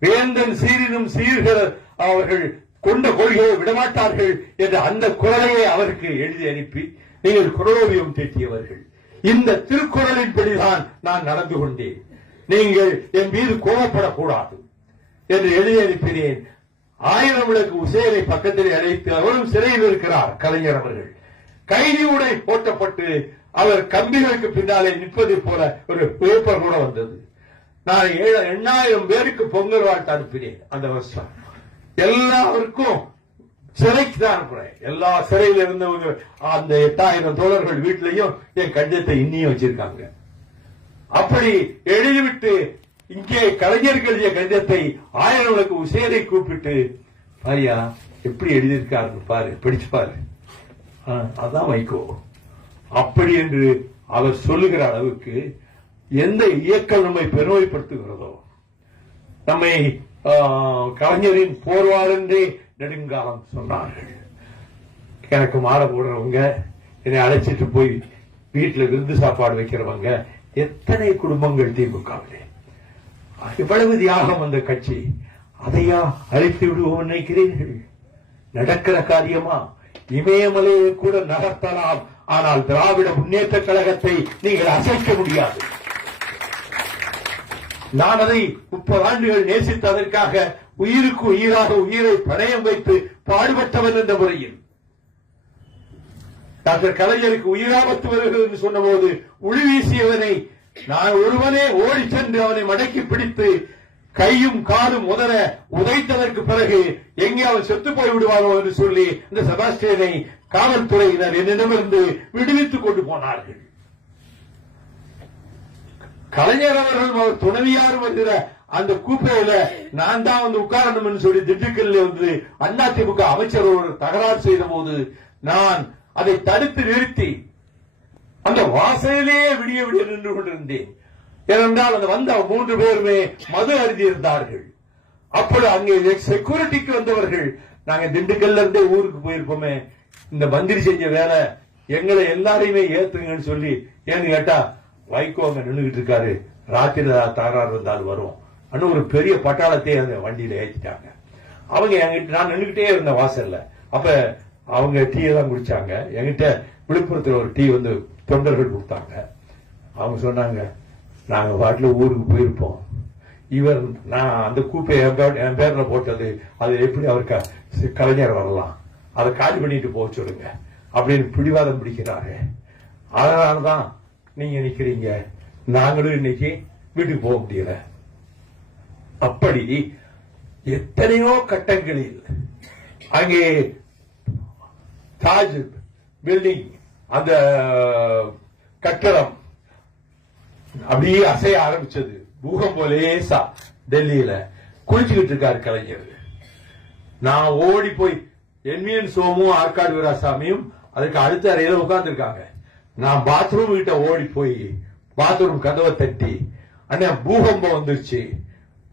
வேந்தன் சீரினும் சீர்கிற அவர்கள் கொண்ட கொள்கையை விடமாட்டார்கள் என்ற அந்த குறளையை அவருக்கு எழுதி அனுப்பி நீங்கள் குறளோவியம் தீட்டியவர்கள். இந்த திருக்குறளின்படிதான் நான் நடந்து கொண்டேன், நீங்கள் என் மீது கோபப்படக்கூடாது என்று எழுதி அனுப்பினேன். 1000 விளக்கு உசேனை பக்கத்தில் அழைத்து, அவரும் சிறையில் இருக்கிறார் கலைஞர் அவர்கள். கைதி உடை போட்டப்பட்டு அவர் கம்பிகளுக்கு பின்னாலே நிற்பதை போல ஒரு பேப்பர் கூட வந்தது. நான் 8000 பேருக்கு பொங்கல் வாழ்த்து அனுப்பினேன் அந்த வருஷம். எல்லாருக்கும் சிறைக்கு தான் அனுப்புறேன். எல்லா சிறையில் இருந்தவங்க அந்த 8000 தோழர்கள் வீட்டிலையும் என் கடிதத்தை இன்னியும் வச்சிருக்காங்க. அப்படி எழுதிவிட்டு இங்கே கலைஞர்கள் எழுதிய கடிதத்தை 1000 விளக்கு உசேனை கூப்பிட்டு, பாரியா எப்படி எழுதியிருக்காருன்னு பாரு, படிச்சு பாரு, அதான் வைகோ அப்படி என்று அவர் சொல்லுகிற அளவுக்கு எந்த இயக்கம் நம்மை பெருமைப்படுத்துகிறதோ, நம்மை கலைஞரின் போர்வாள் என்றே நெடுங்காலம் சொன்னார்கள். எனக்கு மாலை போடுறவங்க, என்னை அழைச்சிட்டு போய் வீட்டுல விருந்து சாப்பாடு வைக்கிறவங்க எத்தனை குடும்பங்கள் திமுகவிலே. இவ்வளவு தியாகம் அந்த கட்சி, அதையா அழைத்து விடுவோம் நினைக்கிறீர்கள்? நடக்கிற காரியமா? இமயமலையை கூட நகர்த்தலாம், ஆனால் திராவிட முன்னேற்ற கழகத்தை நீங்கள் அசைக்க முடியாது. நான் அதை 30 ஆண்டுகள் நேசித்ததற்காக உயிருக்கு உயிராக உயிரை பணயம் வைத்து பாடுபட்டவன் என்ற முறையில் டாக்டர் கலைஞருக்கு உயிராபத்து வருகிறது என்று சொன்னபோது உளி வீசியவனை நான் ஒருவனே ஓடி சென்று அவனை மடக்கி பிடித்து கையும் காலும் உதற உதைத்ததற்கு பிறகு எங்கே அவன் செத்து போய் விடுவாரோ என்று சொல்லி இந்த செபாஸ்டியனை காவல்துறையினர் என்னிடமிருந்து விடுவித்துக் கொண்டு போனார்கள். கலைஞர் அவர்கள் அவர் துணைவியார் வருகிற அந்த கூப்பையில நான் தான் வந்து உட்காரணும் சொல்லி திண்டுக்கல்ல வந்து அதிமுக அமைச்சரோடு தகராறு செய்த போது நான் அதை தடுத்து நிறுத்தி அந்த வாசலிலேயே விடிய விடிய நின்று கொண்டிருந்தேன். ஏனென்றால் அந்த வந்த 3 பேருமே மது அருந்தி இருந்தார்கள். அப்படி அங்கே செக்யூரிட்டிக்கு வந்தவர்கள், நாங்க திண்டுக்கல்ல இருந்தே ஊருக்கு போயிருப்போமே, இந்த மந்திரி செஞ்ச வேலை எங்களை எல்லாரையுமே ஏத்துங்கன்னு சொல்லி, ஏன்னு கேட்டா வைகோ அங்க நின்றுகிட்டு இருக்காரு, ராத்திரி தகராறு இருந்தாலும் வரும் அன்னு ஒரு பெரிய பட்டாளத்தை அந்த வண்டியில ஏற்றிட்டாங்க. அவங்க என்கிட்ட, நான் நின்றுகிட்டே இருந்த வாசல்ல, அப்ப அவங்க டீ எல்லாம் குடிச்சாங்க. என்கிட்ட விழுப்புரத்துல ஒரு டீ வந்து தொண்டர்கள் கொடுத்தாங்க. அவங்க சொன்னாங்க, நாங்க பாட்டுல ஊருக்கு போயிருப்போம், இவர் நான் அந்த கூப்பை என் பேர்ல போட்டது, அது எப்படி அவருக்கு கலைஞர் வரலாம், அதை காலி பண்ணிட்டு போக சொல்லுங்க அப்படின்னு பிடிவாதம் பிடிக்கிறாரு. அதனாலதான் நீங்க நிக்கிறீங்க, நாங்களும் இன்னைக்கு வீட்டுக்கு போக முடியல. அப்படி எத்தனையோ கட்டங்களில் அங்கே தாஜ் பில்டிங் அந்த கட்டடம் அப்படியே அசைய ஆரம்பிச்சது. பூகம்பம் லேசா டெல்லியில குளிச்சுக்கிட்டு இருக்காரு கலைஞர். நான் ஓடி போய் என்விஎன் சோமும் ஆற்காடு வீராசாமியும் அதுக்கு அடுத்த அறையில உட்கார்ந்து இருக்காங்க. நான் பாத்ரூம் கிட்ட ஓடி போய் பாத்ரூம் கதவை தட்டி, அண்ணா பூகம்பம் வந்துருச்சு,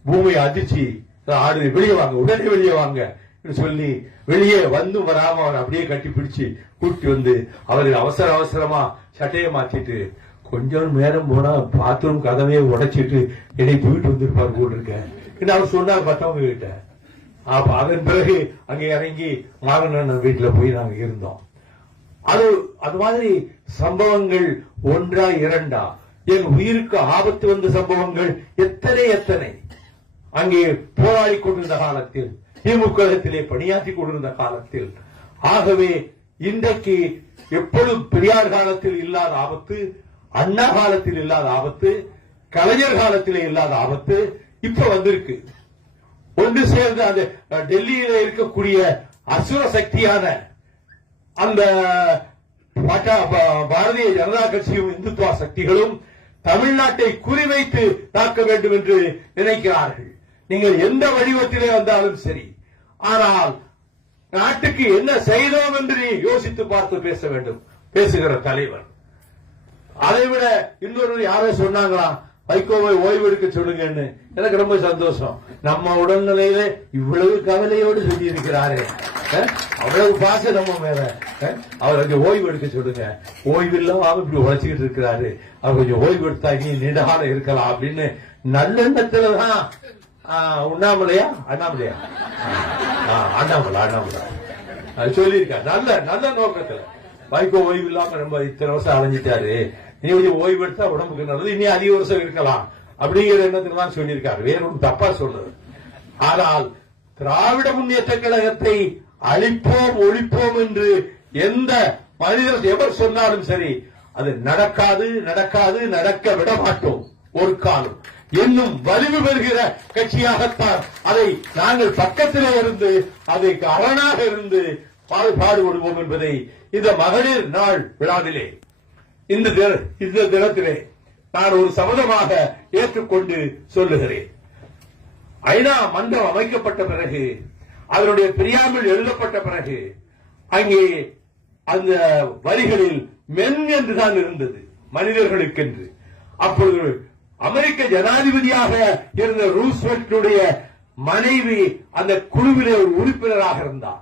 பூமி அதிர்ச்சி ஆடு, வெளியே வாங்க, உடனே வெளியே வாங்க சொல்லி வெளியே வந்து வராம அவர் அப்படியே கட்டி பிடிச்சு கூட்டி வந்து அவரு அவசர அவசரமா சட்டையை மாத்திட்டு கொஞ்சம் நேரம் போனா பாத்ரூம் கதவையே உடைச்சிட்டு என்னை தூக்கிட்டு வந்திருப்பாரு கூட இருக்க அவர் சொன்னார் மத்தவங்க கிட்ட. அதன் பிறகு அங்க இறங்கி மாதவன் வீட்டுல போய் நாங்க இருந்தோம். அது மாதிரி சம்பவங்கள் ஒன்றா இரண்டா, என் உயிருக்கு ஆபத்து வந்த சம்பவங்கள் எத்தனை எத்தனை. அங்கே போராடி கொண்டிருந்த காலத்தில், திமுகத்திலே பணியாற்றி கொண்டிருந்த காலத்தில். ஆகவே இன்றைக்கு எப்பொழுதும் பெரியார் காலத்தில் இல்லாத ஆபத்து, அண்ணா காலத்தில் இல்லாத ஆபத்து, கலைஞர் காலத்திலே இல்லாத ஆபத்து இப்ப வந்திருக்கு. ஒன்று சேர்ந்து அந்த டெல்லியில இருக்கக்கூடிய அசுர சக்தியான அந்த பாரதிய ஜனதா கட்சியும் இந்துத்துவ சக்திகளும் தமிழ்நாட்டை குறிவைத்து தாக்க வேண்டும் என்று நினைக்கிறார்கள். நீங்கள் எந்த வடிவத்திலே வந்தாலும் சரி, ஆனால் நாட்டுக்கு என்ன செய்தோம் என்று யோசித்து பார்த்து பேச வேண்டும் பேசுகிற தலைவர். அதைவிட இன்னொரு யாரோ சொன்னாங்களா, வைகோவை ஓய்வெடுக்க சொல்லுங்கன்னு. எனக்கு ரொம்ப சந்தோஷம். நம்ம உடல்நிலையில இவ்வளவு கவலையோடு சொல்லி இருக்கிறாரு, அவ்வளவு பாசம் நம்ம மேல. அவர் கொஞ்சம் ஓய்வு எடுக்க சொல்லுங்க, ஓய்வு இல்லாம இப்படி உழைச்சிக்கிட்டு இருக்கிறாரு, அவர் கொஞ்சம் ஓய்வு எடுத்தா இனி நீண்டகால இருக்கலாம் அப்படின்னு நல்லெண்ணத்துலதான் அண்ணாமலை சொல்லியிருக்காரு. நல்ல நல்ல நோக்கத்துல வைகோ ஓய்வு இல்லாம ரொம்ப இத்தனை வருஷம் அலைஞ்சிட்டாரு, நீ கொஞ்சம் ஓய்வு எடுத்தா உடம்புக்கு நல்லது, இனி அதிக வருஷம் இருக்கலாம் அப்படிங்கிற எண்ணத்துல தான் சொல்லியிருக்காரு. வேற ஒன்றும் தப்பா சொல்றது. ஆனால் திராவிட முன்னேற்ற கழகத்தை அழிப்போம் ஒழிப்போம் என்று எந்த மனிதர் எவர் சொன்னாலும் சரி, அது நடக்காது நடக்காது, நடக்க விட மாட்டோம் ஒரு காலம். இன்னும் வலிவு பெறுகிற கட்சியாகத்தான் அதை நாங்கள் பக்கத்திலே இருந்து அதற்கு அரணாக இருந்து பாடுபடுவோம் என்பதை இந்த மகளிர் நாள் விழாவிலே இந்த தினத்திலே நான் ஒரு சபதமாக ஏற்றுக்கொண்டு சொல்லுகிறேன். ஐநா மன்றம் அமைக்கப்பட்ட பிறகு, அதனுடைய பிரியாம்பிள் எழுதப்பட்ட பிறகு, அங்கே அந்த வரிகளில் மென் என்றுதான் இருந்தது, மனிதர்களுக்கென்று. அப்பொழுது அமெரிக்க ஜனாதிபதியாக இருந்த ரூஸ்வெல்ட்டுடைய மனைவி அந்த குழுவிலே ஒரு உறுப்பினராக இருந்தார்.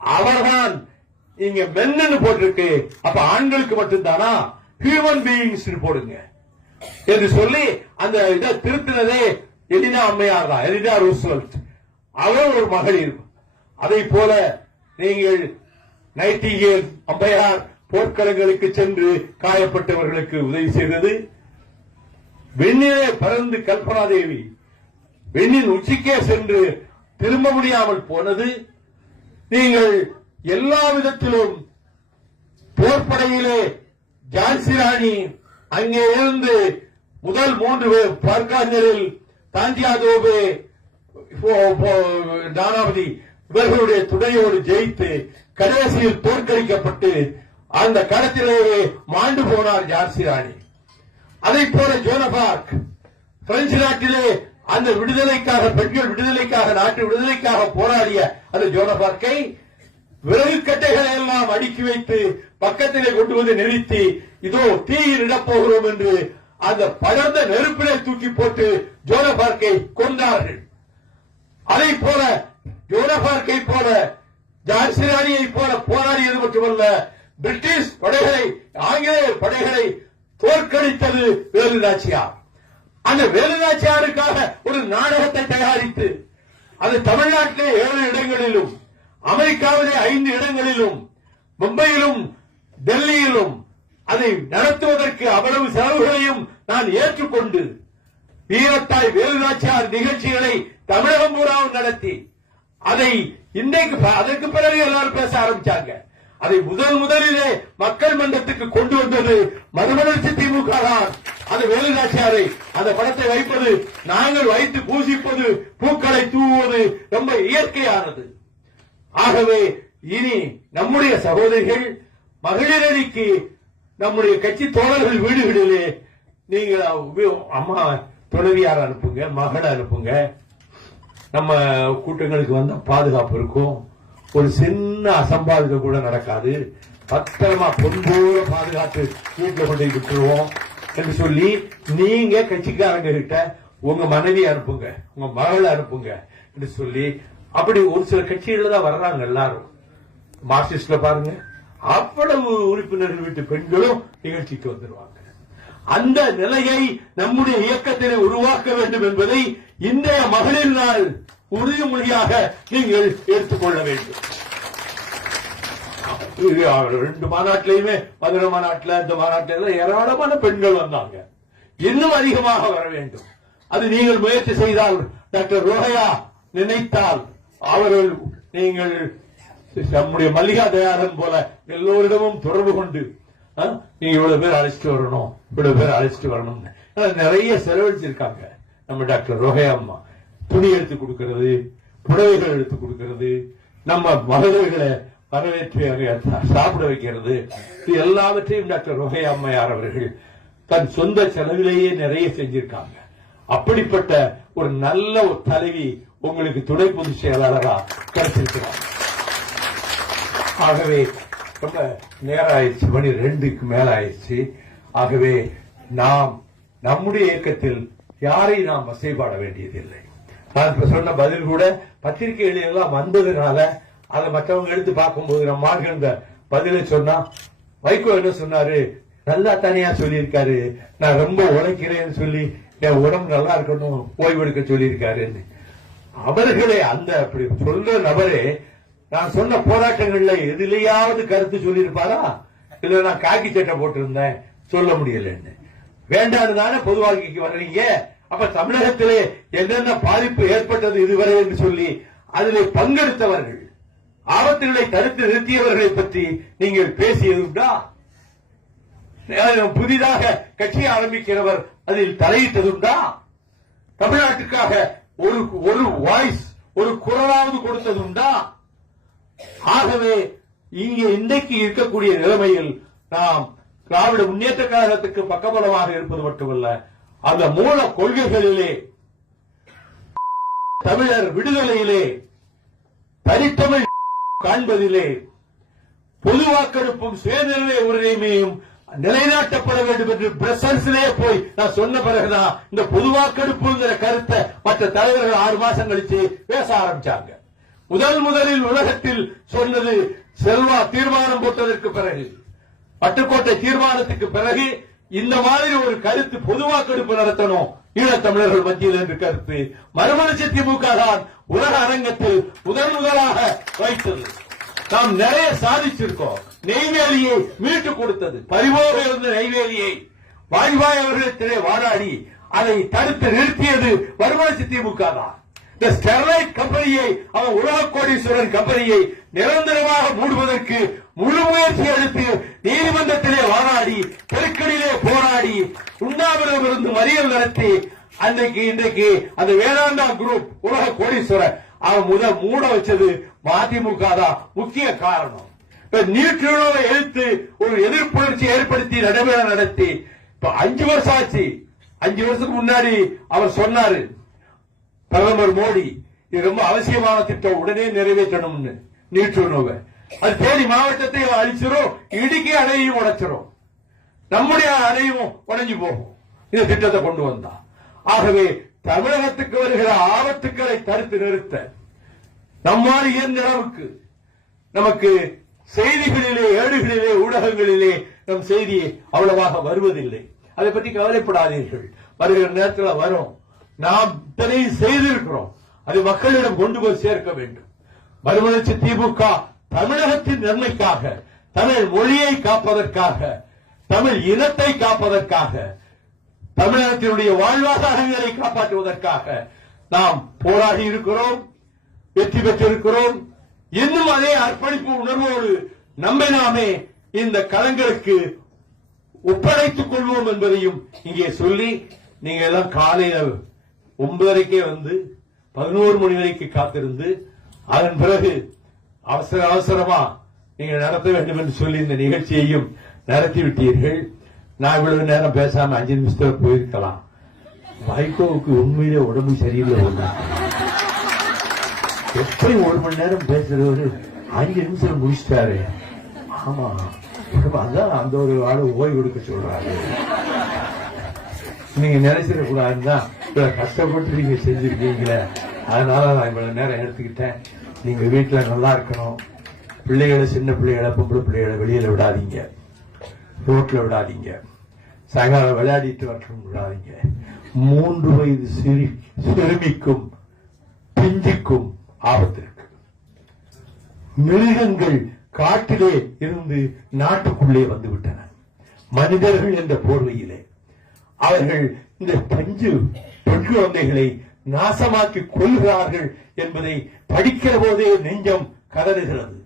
அவர்தான் இங்க மென்னு போட்டிருக்கு, அப்ப ஆண்களுக்கு மட்டும்தானா, ஹியூமன் பீயிங்ஸ் போடுங்க என்று சொல்லி அந்த இதை திருத்தினதே எலினா அம்மையார் தான், எலினா ரூஸ்வெல்ட். அவர் ஒரு மகளிர். அதை போல நீங்கள் நைட்டிங்கேல் அம்மையார் போர்க்களங்களுக்கு சென்று காயப்பட்டவர்களுக்கு உதவி செய்தது. விண்ணிலே பறந்து கல்பனா தேவி விண்ணின் உச்சிக்கே சென்று திரும்ப முடியாமல் போனது. நீங்கள் எல்லா விதத்திலும் போர்ப்படையிலே ஜான்சி ராணி அங்கே இருந்து முதல் 3 பார்க்காஞ்சலில் தாண்டியாதோபே தானாபதி இவர்களுடைய துணையோடு ஜெயித்து கடைசியில் தோற்கடிக்கப்பட்டு அந்த களத்திலேயே மாண்டு போனார் ஜான்சி ராணி. அதை போல ஜோனபார்க் பிரெஞ்சு நாட்டிலே அந்த விடுதலைக்காக, பெண்கள் விடுதலைக்காக, நாட்டு விடுதலைக்காக போராடிய அந்த ஜோனபார்க்கை விறகு கட்டைகளை எல்லாம் அடுக்கி வைத்து பக்கத்திலே கொண்டு வந்து நிறுத்தி, இதோ தீயில் இடப்போகிறோம் என்று அந்த படர்ந்த நெருப்பிலே தூக்கி போட்டு ஜோனபார்க்கை கொண்டார்கள். அதை போல ஜோனபார்க்கை போல ஜான்சி ராணியை போல போராடியது மட்டுமல்ல, பிரிட்டிஷ் படைகளை, ஆங்கிலேயர் படைகளை தோற்கடித்தது வேலு நாச்சியார். அந்த வேலு நாச்சியாருக்காக ஒரு நாடகத்தை தயாரித்து அது தமிழ்நாட்டிலே 7 இடங்களிலும், அமெரிக்காவிலே 5 இடங்களிலும், மும்பையிலும் டெல்லியிலும் அதை நடத்துவதற்கு அவ்வளவு செலவுகளையும் நான் ஏற்றுக்கொண்டு வீரத்தாய் வேலு நாச்சியார் நிகழ்ச்சிகளை தமிழகம் பூராவும் நடத்தி அதை இன்றைக்கு அதற்கு பிறகு எல்லாரும் பேச ஆரம்பிச்சாங்க. அதை முதலிலே மக்கள் மன்றத்துக்கு கொண்டு வந்தது மறுமலர்ச்சி திமுக தான். அந்த வேலு நாச்சியாரை அந்த படத்தை வைப்பது, நாங்கள் வைத்து பூசிப்பது, பூக்களை தூவுவது ரொம்ப இயற்கையானது. ஆகவே இனி நம்முடைய சகோதரிகள் மகளிரணிக்கு நம்முடைய கட்சி தோழர்கள் வீடுகளிலே நீங்கள் அம்மா துணைவியார் அனுப்புங்க, மகளை அனுப்புங்க. நம்ம கூட்டங்களுக்கு வந்த பாதுகாப்பு இருக்கும். ஒரு சின்ன அசம்பாவிதம் கூட நடக்காது. பத்திரமா பொன்போல பாதுகாத்து வீட்டில் கொண்டு விட்டுருவோம் என்று சொல்லி நீங்க கட்சிக்காரங்க கிட்ட உங்க மனைவி அனுப்புங்க, உங்க மகளை அனுப்புங்க என்று சொல்லி, அப்படி ஒரு சில கட்சிகள் தான் வர்றாங்க. எல்லாரும் மார்க்சிஸ்ட்ல பாருங்க, அவ்வளவு உறுப்பினர்கள் வீட்டு பெண்களும் நிகழ்ச்சிக்கு வந்துருவாங்க. அந்த நிலையை நம்முடைய இயக்கத்திலே உருவாக்க வேண்டும் என்பதை இன்றைய மகளிர் நாள் உறுதிமொழியாக நீங்கள் எடுத்துக்கொள்ள வேண்டும். 2 மாநாட்டிலையுமே, மதுரை மாநாட்டில், இந்த மாநாட்டில் ஏராளமான பெண்கள் வந்தாங்க. இன்னும் அதிகமாக வர வேண்டும். அது நீங்கள் முயற்சி செய்தால், டாக்டர் ரோஹையா நினைத்தால், அவர்கள் நீங்கள் நம்முடைய மல்லிகா தயாரன் போல எல்லோரிடமும் தொடர்பு கொண்டு நீங்க இவ்வளவு பேர் அழைச்சிட்டு வரணும், இவ்வளவு பேர் அழைச்சிட்டு வரணும். நிறைய செலவழிச்சிருக்காங்க நம்ம டாக்டர் ரோஹையா அம்மா. துணி எடுத்து கொடுக்கிறது, புடவைகள் எடுத்து கொடுக்கிறது, நம்ம மகளிர்களை வரவேற்று சாப்பிட வைக்கிறது, இது எல்லாவற்றையும் டாக்டர் ரோஹையா அம்மையார் அவர்கள் தன் சொந்த செலவிலேயே நிறைய செஞ்சிருக்காங்க. அப்படிப்பட்ட ஒரு நல்ல ஒரு தலைவி உங்களுக்கு துணை பொதுச் செயலாளரா கிடைச்சிருக்கிறார். ஆகவே ரொம்ப நேரம் ஆயிடுச்சு, மணி 2க்கு மேல ஆயிடுச்சு. ஆகவே நாம் நம்முடைய இயக்கத்தில் யாரை நாம் வசைபாட வேண்டியதில்லை. நான் இப்ப சொன்ன பதில் கூட பத்திரிகைகள் எல்லாம் வந்ததுனால அதை மற்றவங்க எடுத்து பார்க்கும்போது நம்ம ஆகின்ற பதிலை சொன்னா, வைகோ என்ன சொன்னாரு, நல்லா தனியா சொல்லியிருக்காரு, நான் ரொம்ப உழைக்கிறேன்னு சொல்லி என் உடம்பு நல்லா இருக்கணும் ஓய்வெடுக்க சொல்லியிருக்காருன்னு. அவர்களே அந்த அப்படி சொல்ற நபரே நான் சொன்ன போராட்டங்கள்ல எதிலையாவது கருத்து சொல்லியிருப்பாரா? இல்ல நான் காக்கி சட்டை போட்டிருந்தேன் சொல்ல முடியலன்னு. வேண்டான்னு தானே பொது வாழ்க்கைக்கு வர்றீங்க. அப்ப தமிழகத்திலே என்னென்ன பாதிப்பு ஏற்பட்டது இதுவரை என்று சொல்லி அதிலே பங்கெடுத்தவர்கள், ஆபத்துகளை தடுத்து நிறுத்தியவர்களை பற்றி நீங்கள் பேசியதுண்டா? புதிதாக கட்சி ஆரம்பிக்கிறவர் அதில் தலையிட்டதுண்டா? தமிழ்நாட்டுக்காக ஒரு வாய்ஸ், ஒரு குரலாவது கொடுத்ததுண்டா? ஆகவே இங்கே இன்றைக்கு இருக்கக்கூடிய நிலைமையில் நாம் திராவிட முன்னேற்ற கழகத்துக்கு பக்கபலமாக இருப்பது மட்டுமல்ல, அந்த மூல கொள்கைகளிலே, தமிழர் விடுதலையிலே, தனித்தமிழ் காண்பதிலே, பொது வாக்கெடுப்பும் சுயநிர்ணய உரிமையும் நிலைநாட்டப்பட வேண்டும் என்று பிரசன்ஸிலே போய் நான் சொன்ன பிறகுதான் இந்த பொது வாக்கெடுப்புங்கிற கருத்தை மற்ற தலைவர்கள் 6 மாசம் கழிச்சு பேச ஆரம்பிச்சாங்க. முதலில் உலகத்தில் சொன்னது செல்வா தீர்மானம் போட்டதற்கு பிறகு, பட்டுக்கோட்டை தீர்மானத்துக்கு பிறகு இந்த மாதிரி ஒரு கருத்து பொது வாக்கெடுப்பு நடத்தணும் ஈழத்தமிழர்கள் மத்தியில் என்ற கருத்து மறுமலர்ச்சி திமுக தான் உலக அரங்கத்தில் முதலாக வைத்தது. நாம் நிறைய சாதிச்சிருக்கோம். நெய்வேலியை மீட்டு கொடுத்தது, பறிபோக இருந்த நெய்வேலியை வாஜ்பாய் அவர்களிடத்திலே வாதாடி அதை தடுத்து நிறுத்தியது மறுமலர்ச்சி திமுக தான். இந்த ஸ்டெர்லைட் கம்பெனியை, அவன் உலக கோடீஸ்வரன் கம்பெனியை நிரந்தரமாக மூடுவதற்கு முழு முயற்சி எடுத்து நீதிமன்றத்திலே வாதாடி, தெருக்களிலே போராடி, உண்ணாவிரதம் இருந்து மறியல் நடத்தி இன்றைக்கு அந்த வேதாந்தா குரூப் உலக கோடீஸ்வரன் அவன் மூட வச்சது மதிமுக தான் முக்கிய காரணம். நீட்டுணர்வை எழுத்து ஒரு எதிர்ப்புணர்ச்சி ஏற்படுத்தி நடைபெற நடத்தி இப்ப 5 வருஷம் ஆச்சு. 5 வருஷத்துக்கு முன்னாடி அவர் சொன்னாரு பிரதமர் மோடி, இது ரொம்ப அவசியமான திட்டம், உடனே நிறைவேற்றணும்னு. நீட்டுணர்வை அது தேனி மாவட்டத்தை அழிச்சிரும், இடுக்கி அணையும் உடைச்சிரும், நம்முடைய அணையும் உடைஞ்சு போகும் இந்த திட்டத்தை கொண்டு வந்தா. ஆகவே தமிழகத்துக்கு வருகிற ஆபத்துக்களை தடுத்து நிறுத்த நம்மால் இயன்ற அளவுக்கு நமக்கு செய்திகளிலே, ஏடுகளிலே, ஊடகங்களிலே நம் செய்தி அவ்வளவாக வருவதில்லை. அதை பற்றி கவலைப்படாதீர்கள். வருகிற நேரத்தில் வரும். நாம் இத்தனை செய்திருக்கிறோம். அதை மக்களிடம் கொண்டு போய் சேர்க்க வேண்டும். மறுமலர்ச்சி திமுக தமிழகத்தின் நன்மைக்காக, தமிழ் மொழியை காப்பதற்காக, தமிழ் இனத்தை காப்பதற்காக, தமிழகத்தினுடைய வாழ்வாதாரங்களை காப்பாற்றுவதற்காக நாம் போராடி இருக்கிறோம், வெற்றி பெற்றிருக்கிறோம். இன்னும் அதே அர்ப்பணிப்பு உணர்வோடு நம்மை நாமே இந்த களங்களுக்கு ஒப்படைத்துக் கொள்வோம் என்பதையும் இங்கே சொல்லி, நீங்க எல்லாம் காலையில 9:30 வந்து 11 மணி வரைக்கும் காத்திருந்து அதன் பிறகு அவசரமா நீங்கள் நடத்த வேண்டும் என்று சொல்லி இந்த நிகழ்ச்சியையும் நடத்திவிட்டீர்கள். நான் இவ்வளவு நேரம் பேசாம 5 நிமிஷத்துல போயிருக்கலாம். வைகோவுக்கு உண்மையிலே உடம்பு சரியில்லை. எப்படி 1 மணி நேரம் பேசுறவரு 5 நிமிஷம் முடிச்சிட்டாரு. ஆமா, அதான் அந்த ஒரு ஆளு ஓய்வு கொடுக்க சொல்றாரு. நீங்க நினைச்சிட கூடாதுதான் கஷ்டப்பட்டு நீங்க செஞ்சிருக்கீங்களே, அதனால நான் இவ்வளவு நேரம் எடுத்துக்கிட்டேன். நீங்க வீட்டுல நல்லா இருக்கணும். பிள்ளைகளை, சின்ன பிள்ளைகளை, பொம்பளை பிள்ளைகளை வெளியில விடாதீங்க, ரோட்ல விடாதீங்க, சாயங்காலம் விளையாடிட்டு வரணும் விடாதீங்க. 3 வயது சிறுமிக்கும் பிஞ்சுக்கும் ஆபத்து இருக்கு. மிருகங்கள் காட்டிலே இருந்து நாட்டுக்குள்ளே வந்து விட்டன. மனிதர்கள் என்ற போர்வையிலே அவர்கள் இந்த பஞ்சு பெண் குழந்தைகளை நாசமாக்கி கொள்கிறார்கள் என்பதை படிக்கிற போதே நெஞ்சம் கதறுகிறது.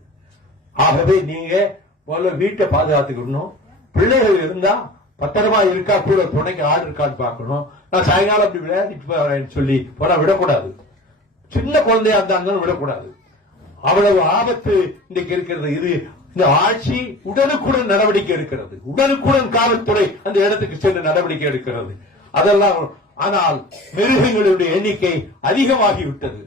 ஆகவே நீங்க முதல்ல வீட்டை பாதுகாத்துக்கணும். பிள்ளைகள் இருந்தா பத்திரமா இருக்கா, கூட துணைக்கு ஆள் இருக்கான்னு பார்க்கணும். நான் சாயங்காலம் அப்படி விளையாடிட்டு வரேன்னு சொல்லி போனா விடக்கூடாது. சின்ன குழந்தையா இருந்தாலும் விடக்கூடாது. அவ்வளவு ஆபத்து இன்றைக்கு இருக்கிறது. இது இந்த ஆட்சி உடனுக்குடன் நடவடிக்கை எடுக்கிறது. உடனுக்குடன் காவல்துறை அந்த இடத்துக்கு சென்று நடவடிக்கை எடுக்கிறது. அதெல்லாம் ஆனால் மிருகங்களுடைய எண்ணிக்கை அதிகமாகிவிட்டது.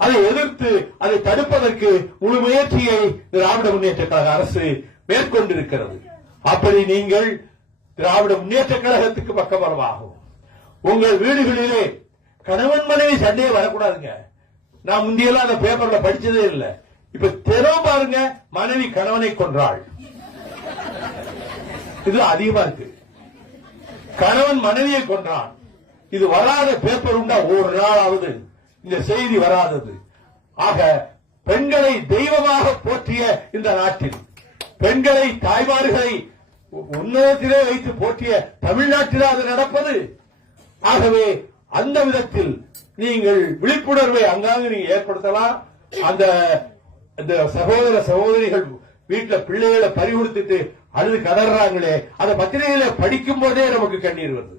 அதை எதிர்த்து அதை தடுப்பதற்கு முழு முயற்சியை திராவிட முன்னேற்ற கழக அரசு மேற்கொண்டிருக்கிறது. அப்படி நீங்கள் திராவிட முன்னேற்ற கழகத்துக்கு பக்கபலமாகும். உங்கள் வீடுகளிலே கணவன் மனைவி சண்டையே வரக்கூடாதுங்க. நான் முந்தியெல்லாம் அந்த பேப்பர்ல படிச்சதே இல்லை. இப்ப தெருவு பாருங்க, மனைவி கணவனை கொன்றாள். இது அதிகமா இருக்கு. கணவன் மனைவியை கொன்றான். இது வராத பேப்பர் உண்டா? ஒரு நாளாவது இந்த செய்தி வராதது. ஆக பெண்களை தெய்வமாக போற்றிய இந்த நாட்டில், பெண்களை தாய்மார்களை உன்னதத்திலே வைத்து போற்றிய தமிழ்நாட்டில் அது நடப்பது. ஆகவே அந்த விதத்தில் நீங்கள் விழிப்புணர்வை அங்காங்கு நீங்க ஏற்படுத்தலாம். அந்த சகோதர சகோதரிகள் வீட்டுல பிள்ளைகளை பறிகொடுத்துட்டு அழுது கதறாங்களே, அந்த பத்திரிகையில படிக்கும் போதே நமக்கு கண்ணீர் வருது.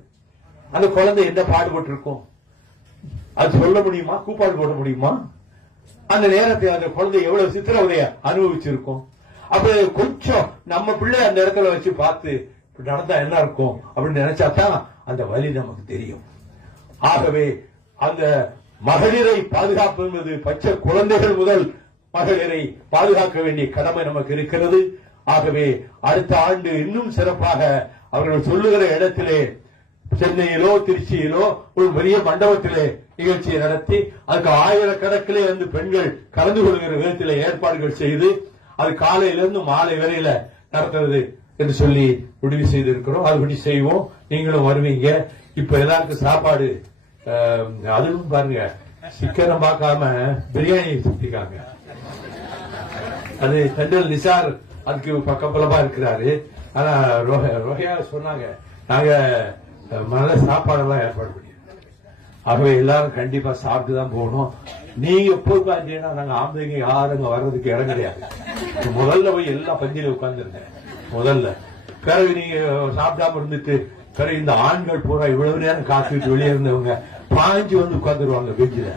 அந்த குழந்தை என்ன பாடுபட்டு இருக்கும் அது சொல்ல முடியுமா? கூப்பாடு போட முடியுமா? அந்த நேரத்தில் அந்த குழந்தை எவ்வளவு சித்திரவதைய அனுபவிச்சிருக்கும். அப்ப கொஞ்சம் நம்ம பிள்ளை அந்த இடத்துல வச்சு பார்த்து நடந்தா என்ன இருக்கும் அப்படின்னு நினைச்சாதான் அந்த வலி நமக்கு தெரியும். ஆகவே அந்த மகளிரை பாதுகாப்பு என்பது பச்சை குழந்தைகள் முதல் மகளிரை பாதுகாக்க வேண்டிய கடமை நமக்கு இருக்கிறது. ஆகவே அடுத்த ஆண்டு இன்னும் சிறப்பாக அவர்கள் சொல்லுகிற இடத்திலே, சென்னையிலோ திருச்சியிலோ ஒரு பெரிய மண்டபத்திலே நிகழ்ச்சியை நடத்தி அதுக்கு ஆயிரக்கணக்கிலே வந்து பெண்கள் கலந்து கொள்கிற விதத்திலே ஏற்பாடுகள் செய்து அது காலையிலிருந்து மாலை வரையில நடத்துறது என்று சொல்லி முடிவு செய்திருக்கிறோம். அதுபடி செய்வோம். நீங்களும் வருவீங்க. இப்ப எல்லாருக்கும் சாப்பாடு, அதுவும் பாருங்க, சிக்கனம் பார்க்காம பிரியாணி சுத்திக்காங்க. அது தண்டல் நிசார் அதுக்கு பக்கபலமா இருக்கிறாரு. ஆனா ரோஹியா சொன்னாங்க, நாங்க நல்ல சாப்பாடெல்லாம் ஏற்பாடு பண்ணி. ஆகவே எல்லாரும் கண்டிப்பா சாப்பிட்டுதான் போகணும். நீங்க எப்போ உட்காந்தீங்கன்னா நாங்க ஆம்பளைங்க யாருங்க வர்றதுக்கு இடம் கிடையாது. முதல்ல போய் எல்லா பந்தியில உட்கார்ந்துருங்க. முதல்ல பிறகு நீங்க சாப்பிடாம இருந்துட்டு பிறகு இந்த ஆண்கள் பூரா இவ்வளவு நேரம் காத்துட்டு வெளியே இருந்தவங்க பாஞ்சு வந்து உட்கார்ந்துருவாங்க பெஞ்சில.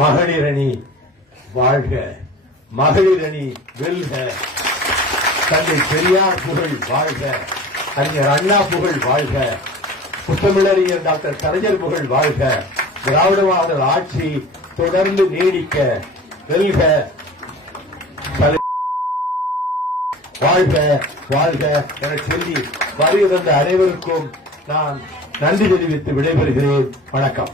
மகளிர் அணி வாழ்க, மகளிர் அணி வெல்க, தந்தை பெரியார் புகழ் வாழ்க, அறிஞர் அண்ணா புகழ் வாழ்க, முத்தமிழறிஞர் டாக்டர் கலைஞர் புகழ் வாழ்க, திராவிட மாடல் ஆட்சி தொடர்ந்து நீடிக்க வெல்க, வாழ்க வாழ்க என சொல்லி வருகை தந்த அனைவருக்கும் நான் நன்றி தெரிவித்து விடைபெறுகிறேன். வணக்கம்.